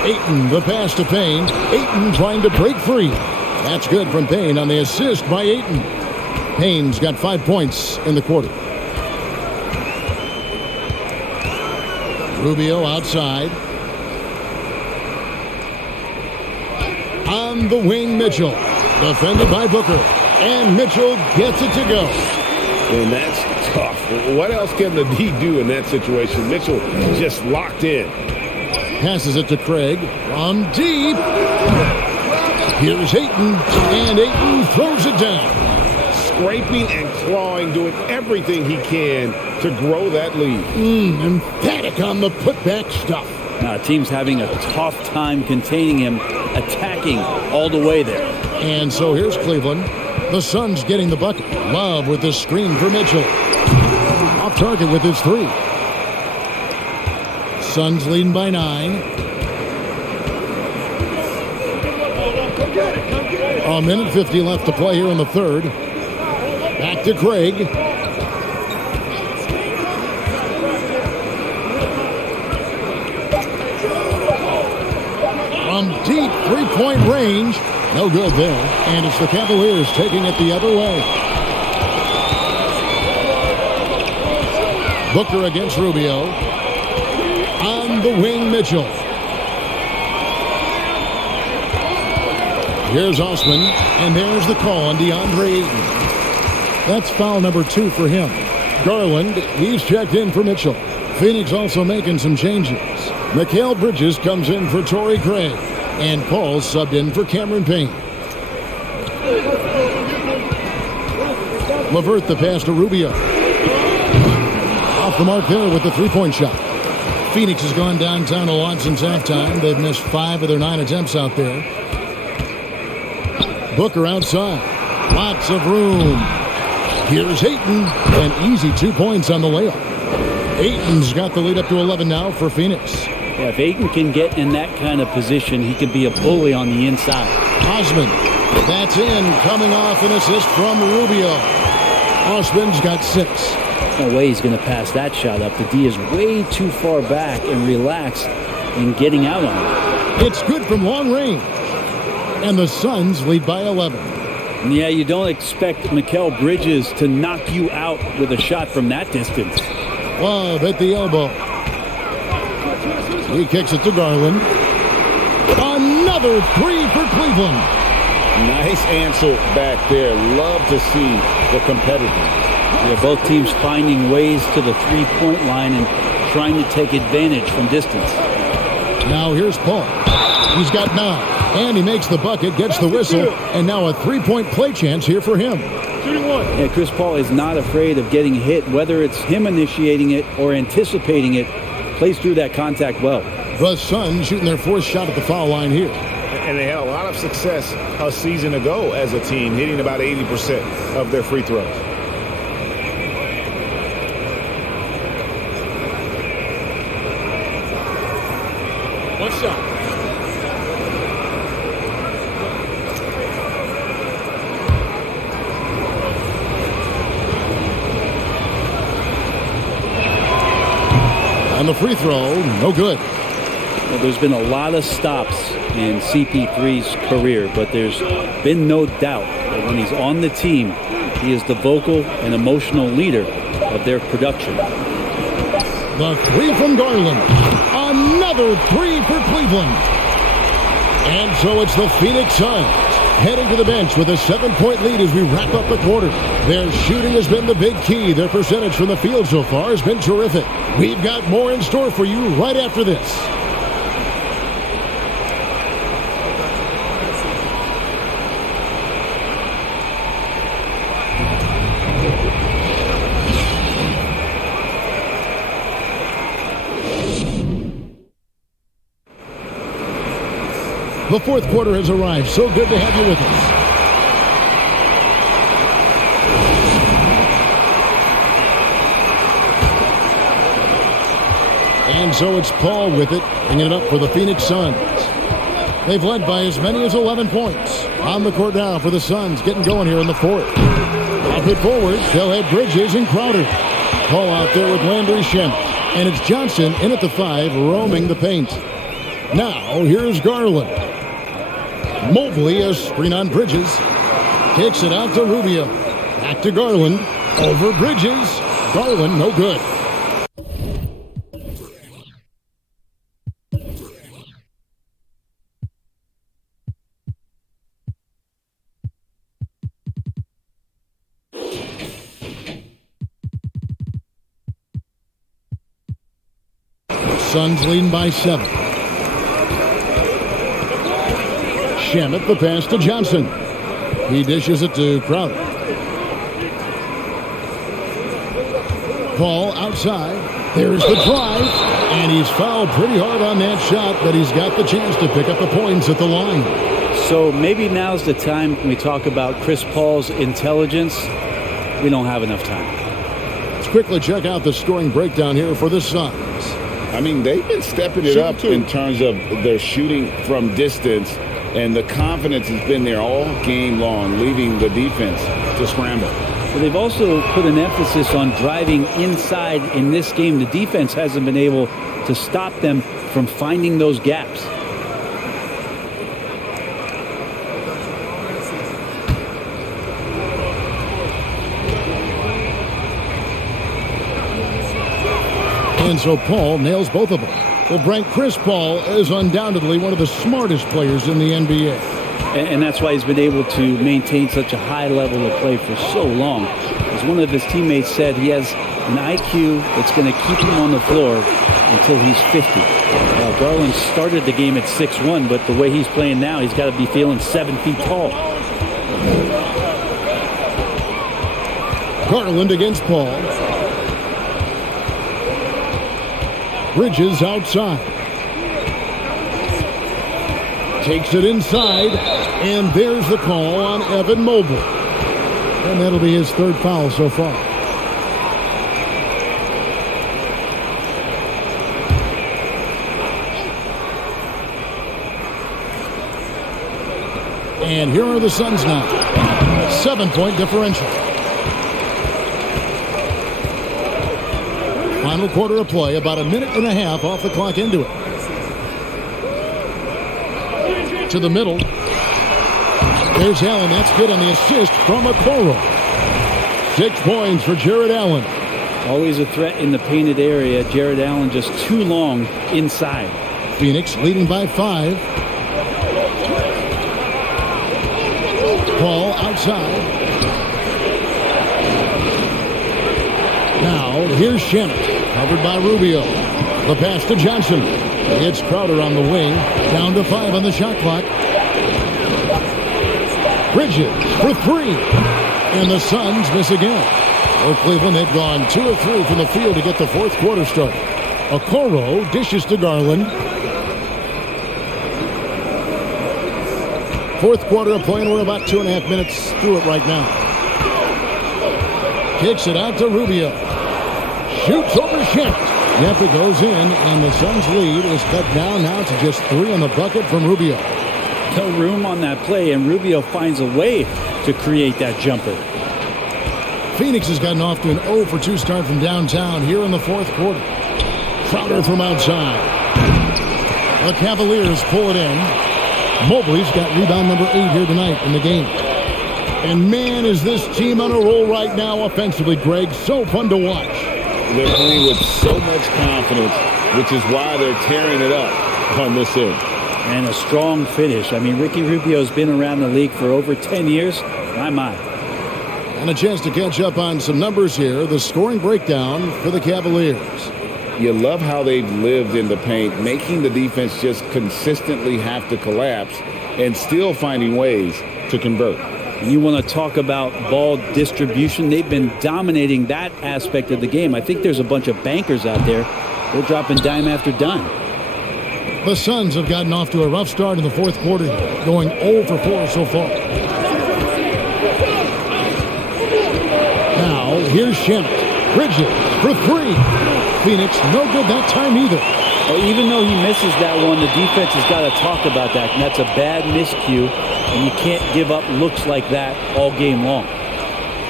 Ayton, the pass to Payne. Ayton trying to break free. That's good from Payne on the assist by Ayton. Payne's got 5 points in the quarter. Rubio outside. On the wing, Mitchell. Defended by Booker. And Mitchell gets it to go. And that's tough. What else can the D do in that situation? Mitchell just locked in. Passes it to Craig. From deep. Here's Ayton. And Ayton throws it down. scraping and clawing, doing everything he can to grow that lead. Emphatic on the putback stuff. Now, team's having a tough time containing him, attacking all the way there. And so here's Cleveland. The Suns getting the bucket. Love with the screen for Mitchell. Off target with his three. Suns leading by 9. A minute 50 left to play here in the third. Back to Craig. From deep three-point range. No good there. And it's the Cavaliers taking it the other way. Booker against Rubio. On the wing, Mitchell. Here's Osman, and there's the call on DeAndre Ayton. That's foul number 2 for him. Garland, he's checked in for Mitchell. Phoenix also making some changes. Mikal Bridges comes in for Torrey Craig, and Paul subbed in for Cameron Payne. LeVert the pass to Rubio. Off the mark there with the three-point shot. Phoenix has gone downtown a lot since halftime. They've missed 5 of their 9 attempts out there. Booker outside. Lots of room. Here's Ayton. An easy 2 points on the layup. Ayton's got the lead up to 11 now for Phoenix. Yeah, if Ayton can get in that kind of position, he can be a bully on the inside. Osman. That's in. Coming off an assist from Rubio. Osman's got 6. No way he's going to pass that shot up. The D is way too far back and relaxed in getting out on it. It's good from long range. And the Suns lead by 11. Yeah, you don't expect Mikal Bridges to knock you out with a shot from that distance. Love at the elbow. He kicks it to Garland. Another 3 for Cleveland. Nice answer back there. Love to see the competitive. Yeah, both teams finding ways to the three-point line and trying to take advantage from distance. Now here's Paul. He's got 9. And he makes the bucket, gets the whistle, and now a three-point play chance here for him. Yeah, Chris Paul is not afraid of getting hit, whether it's him initiating it or anticipating it. Plays through that contact well. The Suns shooting their 4th shot at the foul line here. And they had a lot of success a season ago as a team, hitting about 80% of their free throws. One shot. And the free throw, no good. Well, there's been a lot of stops in CP3's career, but there's been no doubt that when he's on the team, he is the vocal and emotional leader of their production. The 3 from Garland. Another 3 for Cleveland. And so it's the Phoenix Suns heading to the bench with a 7-point lead as we wrap up the quarter. Their shooting has been the big key. Their percentage from the field so far has been terrific. We've got more in store for you right after this. The 4th quarter has arrived. So good to have you with us. And so it's Paul with it, bringing it up for the Phoenix Suns. They've led by as many as 11 points. On the court now for the Suns, getting going here in the 4th. Up it forward, they'll have Bridges and Crowder. Paul out there with Landry Shamet. And it's Johnson in at the 5, roaming the paint. Now, here's Garland. Mobley, a screen on Bridges. Kicks it out to Rubio. Back to Garland. Over Bridges. Garland, no good. Suns leading by 7. Shamet the pass to Johnson. He dishes it to Crowder. Paul outside. There's the drive. And he's fouled pretty hard on that shot, but he's got the chance to pick up the points at the line. So maybe now's the time when we talk about Chris Paul's intelligence. We don't have enough time. Let's quickly check out the scoring breakdown here for the Suns. I mean, they've been stepping it up in terms of their shooting from distance, and the confidence has been there all game long, leaving the defense to scramble. But they've also put an emphasis on driving inside in this game. The defense hasn't been able to stop them from finding those gaps. And so Paul nails both of them. Well, Brent, Chris Paul is undoubtedly one of the smartest players in the NBA. And that's why he's been able to maintain such a high level of play for so long. As one of his teammates said, he has an IQ that's going to keep him on the floor until he's 50. Now, Garland started the game at 6'1", but the way he's playing now, he's got to be feeling 7 feet tall. Garland against Paul. Bridges outside. Takes it inside, and there's the call on Evan Mobley. And that'll be his third foul so far. And here are the Suns now. 7-point differential. Final quarter of play, about a minute and a half off the clock into it. To the middle. There's Allen. That's good on the assist from Okoro. 6 points for Jared Allen. Always a threat in the painted area. Jared Allen just too long inside. Phoenix leading by 5. Paul outside. Now, here's Shannon. Covered by Rubio. The pass to Johnson. It's Crowder on the wing. Down to 5 on the shot clock. Bridges for 3. And the Suns miss again. For Cleveland, they've gone 2 of 3 from the field to get the fourth quarter started. Okoro dishes to Garland. Fourth quarter of play, and we're about 2.5 minutes through it right now. Kicks it out to Rubio. Shoots over Shannon. Yep, it goes in, and the Suns' lead is cut down now to just 3 on the bucket from Rubio. No room on that play, and Rubio finds a way to create that jumper. Phoenix has gotten off to an 0 for 2 start from downtown here in the fourth quarter. Crowder from outside. The Cavaliers pull it in. Mobley's got rebound number 8 here tonight in the game. And man, is this team on a roll right now offensively, Greg. So fun to watch. They're playing with so much confidence, which is why they're tearing it up on this end. And a strong finish. I mean, Ricky Rubio's been around the league for over 10 years. My. And a chance to catch up on some numbers here. The scoring breakdown for the Cavaliers. You love how they've lived in the paint, making the defense just consistently have to collapse and still finding ways to convert. You want to talk about ball distribution. They've been dominating that aspect of the game. I think there's a bunch of bankers out there. They're dropping dime after dime. The Suns have gotten off to a rough start in the fourth quarter, going 0 for 4 so far. Now, here's Shannon. Bridges for 3. Phoenix, no good that time either. Well, even though he misses that one, the defense has got to talk about that. And that's a bad miscue, and you can't give up looks like that all game long.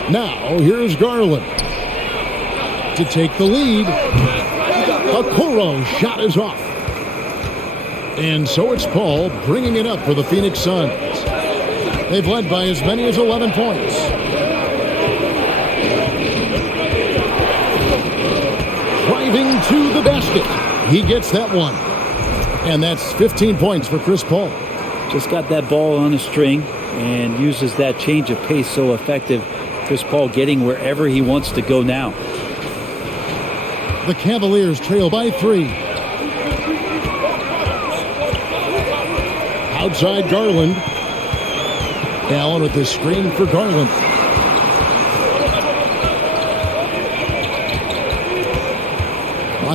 Now, here's Garland to take the lead. Okoro shot is off. And so it's Paul bringing it up for the Phoenix Suns. They've led by as many as 11 points. Driving to the basket. He gets that one. And that's 15 points for Chris Paul. Just got that ball on a string and uses that change of pace so effective. Chris Paul getting wherever he wants to go now. The Cavaliers trail by 3. Outside Garland. Allen with the screen for Garland.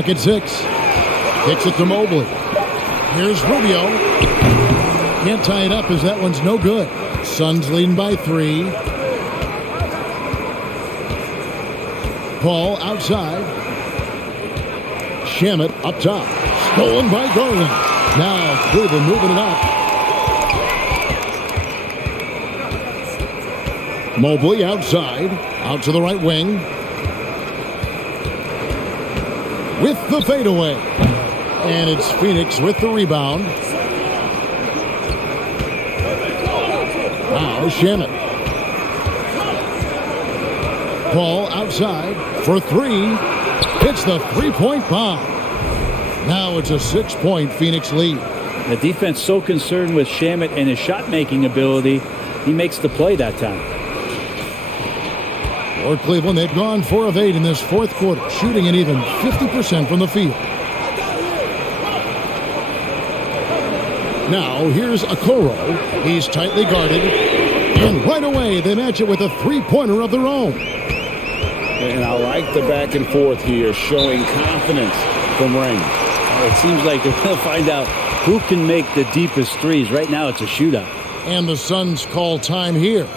Clock at 6. Kicks it to Mobley. Here's Rubio. Can't tie it up as that one's no good. Suns leading by 3. Paul outside. Shamet up top. Stolen by Garland. Now Cleveland moving it up. Mobley outside. Out to the right wing. With the fadeaway. And it's Phoenix with the rebound. Now Shamet. Paul outside for 3. Hits the three-point bomb. Now it's a 6-point Phoenix lead. The defense so concerned with Shamet and his shot-making ability, he makes the play that time. For Cleveland, they've gone 4 of 8 in this fourth quarter, shooting an even 50% from the field. Now here's Okoro. He's tightly guarded. And right away, they match it with a three-pointer of their own. And I like the back and forth here, showing confidence from Ring. It seems like they're going to find out who can make the deepest threes. Right now, it's a shootout. And the Suns call time here.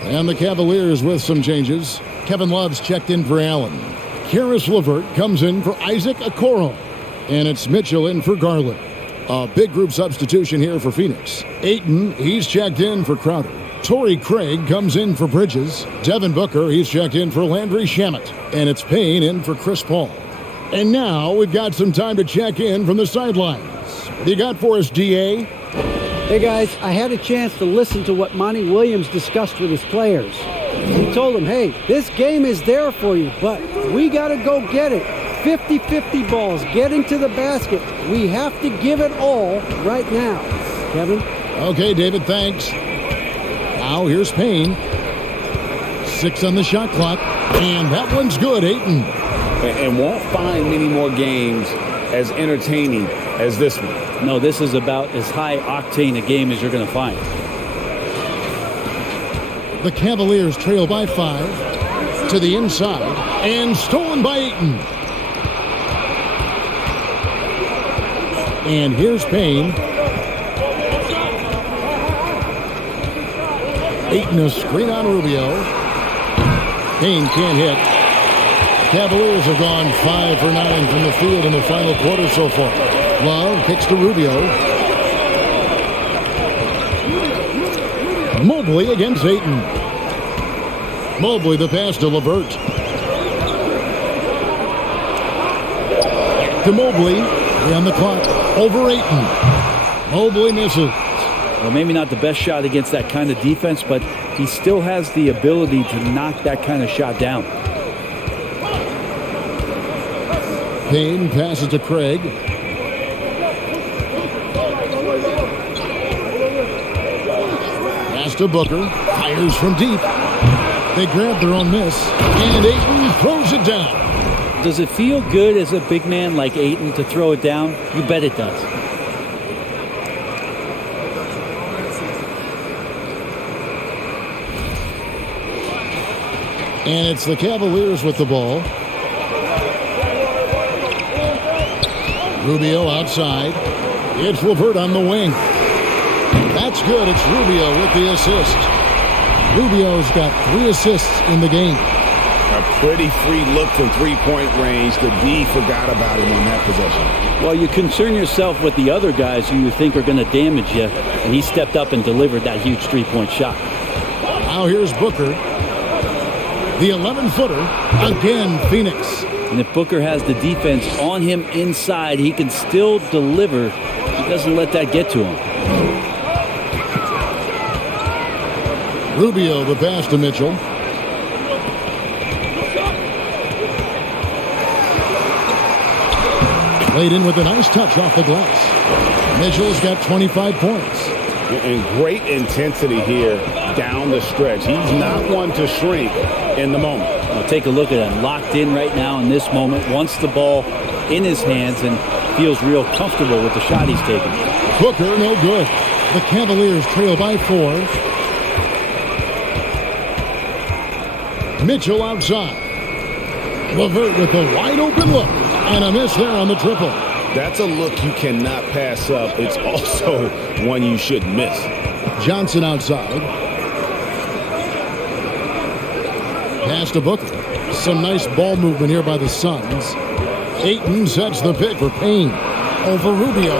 And the Cavaliers with some changes. Kevin Love's checked in for Allen. Karis LeVert comes in for Isaac Okoro. And it's Mitchell in for Garland. A big group substitution here for Phoenix. Ayton, he's checked in for Crowder. Torrey Craig comes in for Bridges. Devin Booker, he's checked in for Landry Shamet. And it's Payne in for Chris Paul. And now we've got some time to check in from the sidelines. What do you got for us, DA? Hey guys, I had a chance to listen to what Monty Williams discussed with his players. He told them, hey, this game is there for you, but we got to go get it. 50-50 balls, getting to the basket. We have to give it all right now. Kevin? Okay, David, thanks. Now here's Payne. 6 on the shot clock, and that one's good, Ayton. And won't find many more games as entertaining as this one. No, this is about as high-octane a game as you're going to find. The Cavaliers trail by 5 to the inside, and stolen by Ayton. And here's Payne. Ayton a screen on Rubio. Payne can't hit. Cavaliers have gone 5 for 9 from the field in the final quarter so far. Love kicks to Rubio. Mobley against Ayton. Mobley the pass to LeVert. To Mobley. On the clock. Over Ayton. Mobley misses. Well, maybe not the best shot against that kind of defense, but he still has the ability to knock that kind of shot down. Payne passes to Craig. Pass to Booker. Fires from deep. They grab their own miss. And Ayton throws it down. Does it feel good as a big man like Ayton to throw it down? You bet it does. And it's the Cavaliers with the ball. Rubio outside. It's LeVert on the wing. That's good. It's Rubio with the assist. Rubio's got 3 assists in the game. A pretty free look from three-point range. The D forgot about him on that possession. Well, you concern yourself with the other guys who you think are going to damage you, and he stepped up and delivered that huge three-point shot. Now here's Booker. The 11-footer. Again, Phoenix. And if Booker has the defense on him inside, he can still deliver. He doesn't let that get to him. Rubio, the pass to Mitchell. Played in with a nice touch off the glass. Mitchell's got 25 points. And great intensity here down the stretch. He's not one to shrink in the moment. Well, take a look at him. Locked in right now in this moment. Wants the ball in his hands and feels real comfortable with the shot he's taking. Booker, no good. The Cavaliers trail by 4. Mitchell outside. LeVert with a wide open look. And a miss there on the triple. That's a look you cannot pass up. It's also one you shouldn't miss. Johnson outside. Pass to Booker. Some nice ball movement here by the Suns. Ayton sets the pick for Payne. Over Rubio.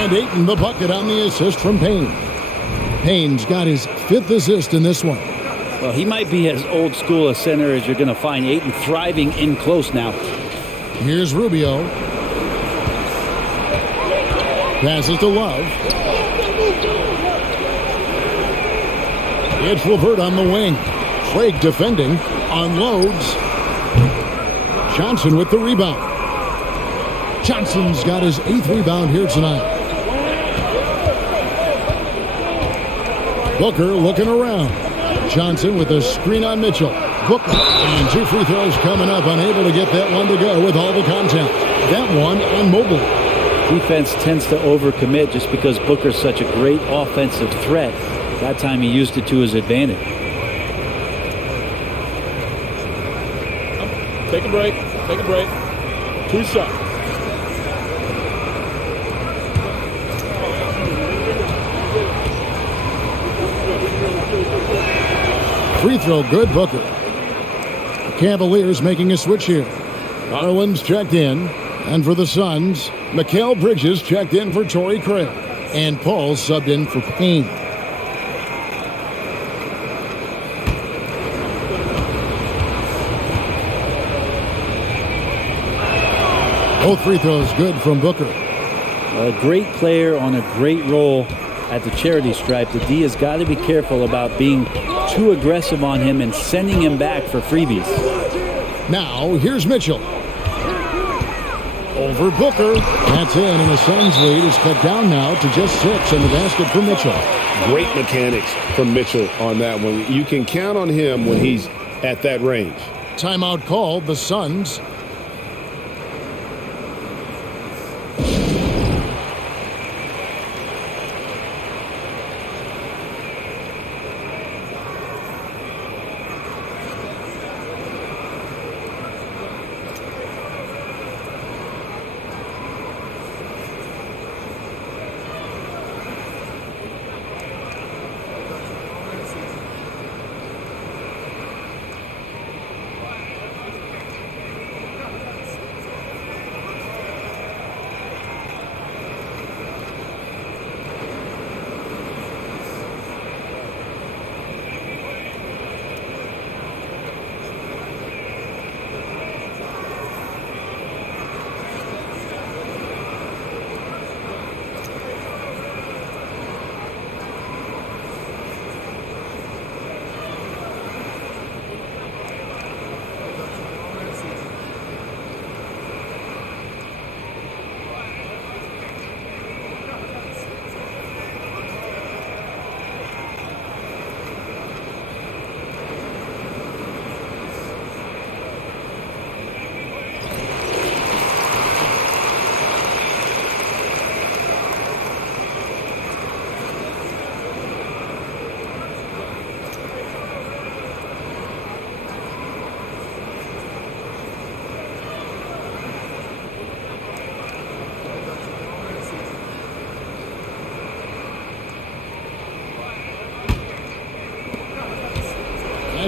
And Ayton the bucket on the assist from Payne. Payne's got his 5th assist in this one. Well, he might be as old school a center as you're going to find. Ayton thriving in close now. Here's Rubio. Passes to Love. It's LeVert on the wing. Flake defending. Unloads. Johnson with the rebound. Johnson's got his 8th rebound here tonight. Booker looking around. Johnson with a screen on Mitchell. Booker. And 2 free throws coming up. Unable to get that one to go with all the contact. That one on Mobile. Defense tends to overcommit just because Booker's such a great offensive threat. That time he used it to his advantage. Take a break. Take a break. 2 shots. Free throw good, Booker. The Cavaliers making a switch here. Garland's checked in. And for the Suns, Mikal Bridges checked in for Torrey Craig. And Paul subbed in for Payne. Both free throws good from Booker. A great player on a great role at the charity stripe. The D has got to be careful about being too aggressive on him and sending him back for freebies. Now, here's Mitchell. Over Booker. That's in, and the Suns lead is cut down now to just 6 on the basket for Mitchell. Great mechanics from Mitchell on that one. You can count on him when he's at that range. Timeout called. The Suns.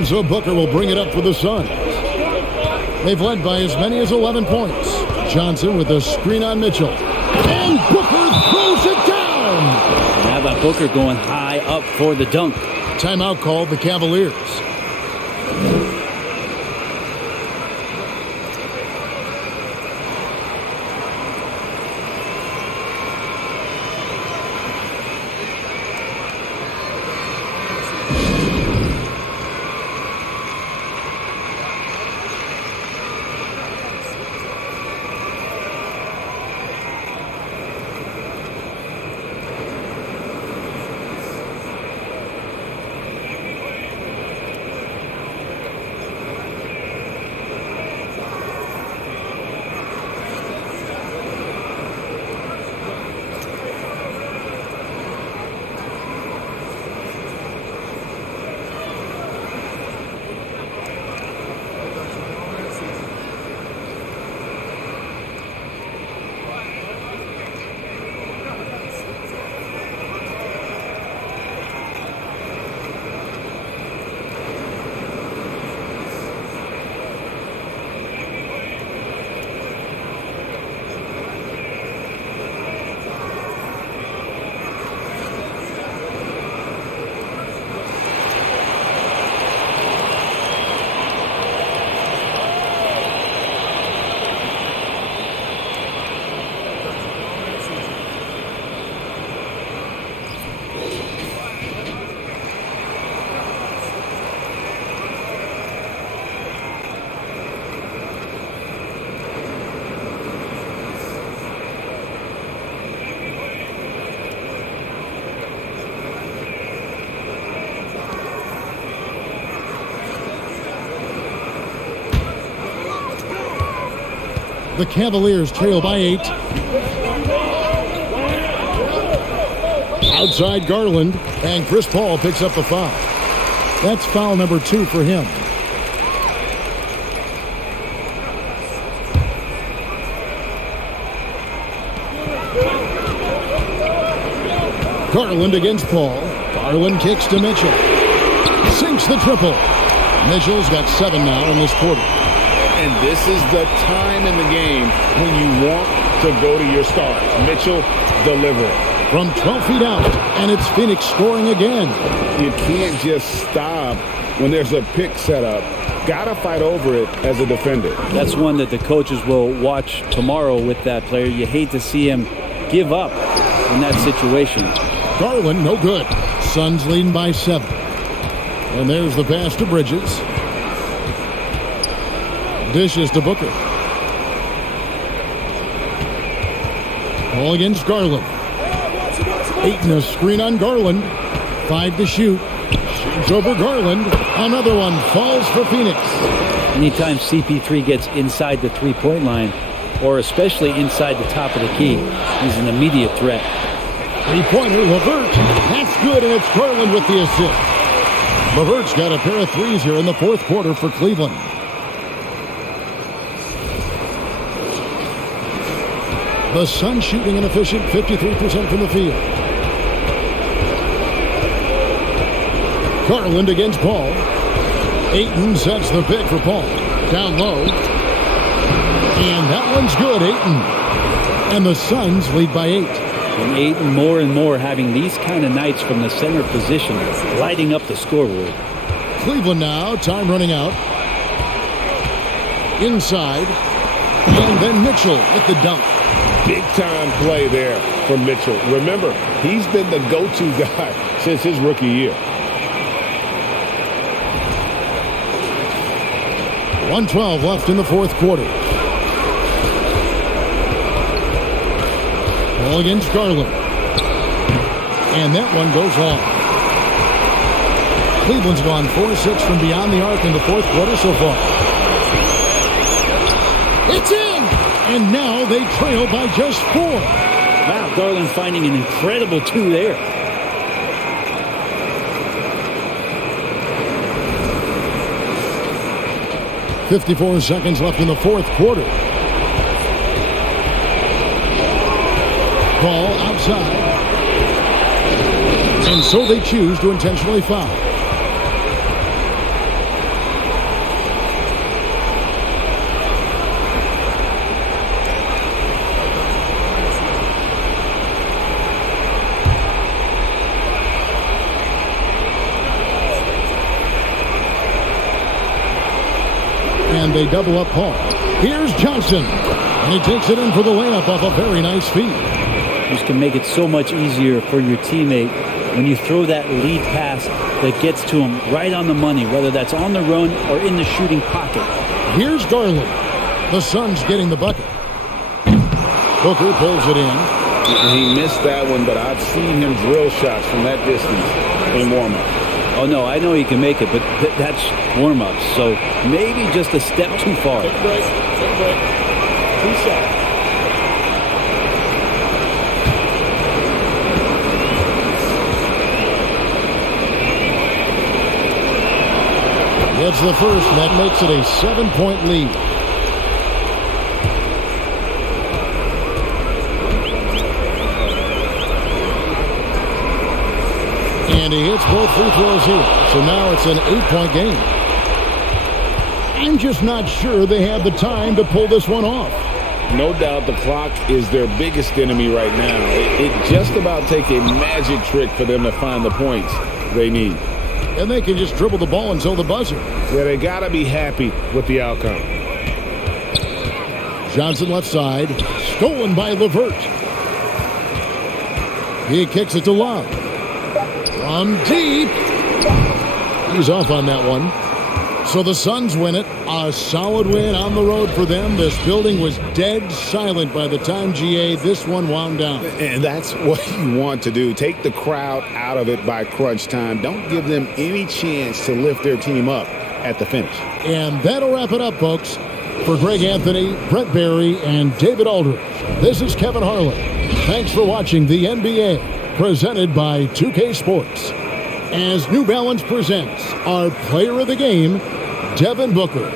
And so Booker will bring it up for the Suns. They've led by as many as 11 points. Johnson with a screen on Mitchell. And Booker throws it down. How about Booker going high up for the dunk? Timeout called the Cavaliers. The Cavaliers trail by 8. Outside Garland, and Chris Paul picks up the foul. That's foul number 2 for him. Garland against Paul. Garland kicks to Mitchell. Sinks the triple. Mitchell's got 7 now in this quarter. And this is the time in the game when you want to go to your stars. Mitchell delivering. From 12 feet out, and it's Phoenix scoring again. You can't just stop when there's a pick set up. Got to fight over it as a defender. That's one that the coaches will watch tomorrow with that player. You hate to see him give up in that situation. Garland, no good. Suns leading by 7. And there's the pass to Bridges. Dishes to Booker. Ball against Garland. Ayton a screen on Garland. 5 to shoot. Shoots over Garland. Another one falls for Phoenix. Anytime CP3 gets inside the three-point line, or especially inside the top of the key, he's an immediate threat. Three-pointer, LeVert. That's good, and it's Garland with the assist. LeVert's got a pair of threes here in the fourth quarter for Cleveland. The Suns shooting an efficient 53% from the field. Garland against Paul. Ayton sets the pick for Paul. Down low. And that one's good, Ayton. And the Suns lead by 8. And Ayton more and more having these kind of nights from the center position, lighting up the scoreboard. Cleveland now, time running out. Inside. And then Mitchell with the dunk. Big-time play there from Mitchell. Remember, he's been the go-to guy since his rookie year. 1:12 left in the fourth quarter. Ball against Garland. And that one goes long. Cleveland's gone 4-6 from beyond the arc in the fourth quarter so far. It's in! And now they trail by just 4. Wow, Garland finding an incredible 2 there. .54 seconds left in the fourth quarter. Ball outside. And so they choose to intentionally foul. and they double up Paul. Here's Johnson, and he takes it in for the layup off a very nice feed. This can make it so much easier for your teammate when you throw that lead pass that gets to him right on the money, whether that's on the run or in the shooting pocket. Here's Garland. The Suns getting the bucket. Booker pulls it in. He missed that one, but I've seen him drill shots from that distance in warm-up. Oh, no, I know he can make it, but that's warm-ups. So maybe just a step too far. Take a break. Take a break. 2 shots. Gets the first, and that makes it a 7-point lead. And he hits both free throws here. So now it's an 8-point game. I'm just not sure they have the time to pull this one off. No doubt the clock is their biggest enemy right now. It just about take a magic trick for them to find the points they need. And they can just dribble the ball until the buzzer. Yeah, they got to be happy with the outcome. Johnson left side. Stolen by LeVert. He kicks it to Love. From deep. He's off on that one. So the Suns win it. A solid win on the road for them. This building was dead silent by the time, GA, this one wound down. And that's what you want to do. Take the crowd out of it by crunch time. Don't give them any chance to lift their team up at the finish. And that'll wrap it up, folks. For Greg Anthony, Brett Barry, and David Aldridge, this is Kevin Harlan. Thanks for watching the NBA, presented by 2K Sports. As New Balance presents our player of the game, Devin Booker.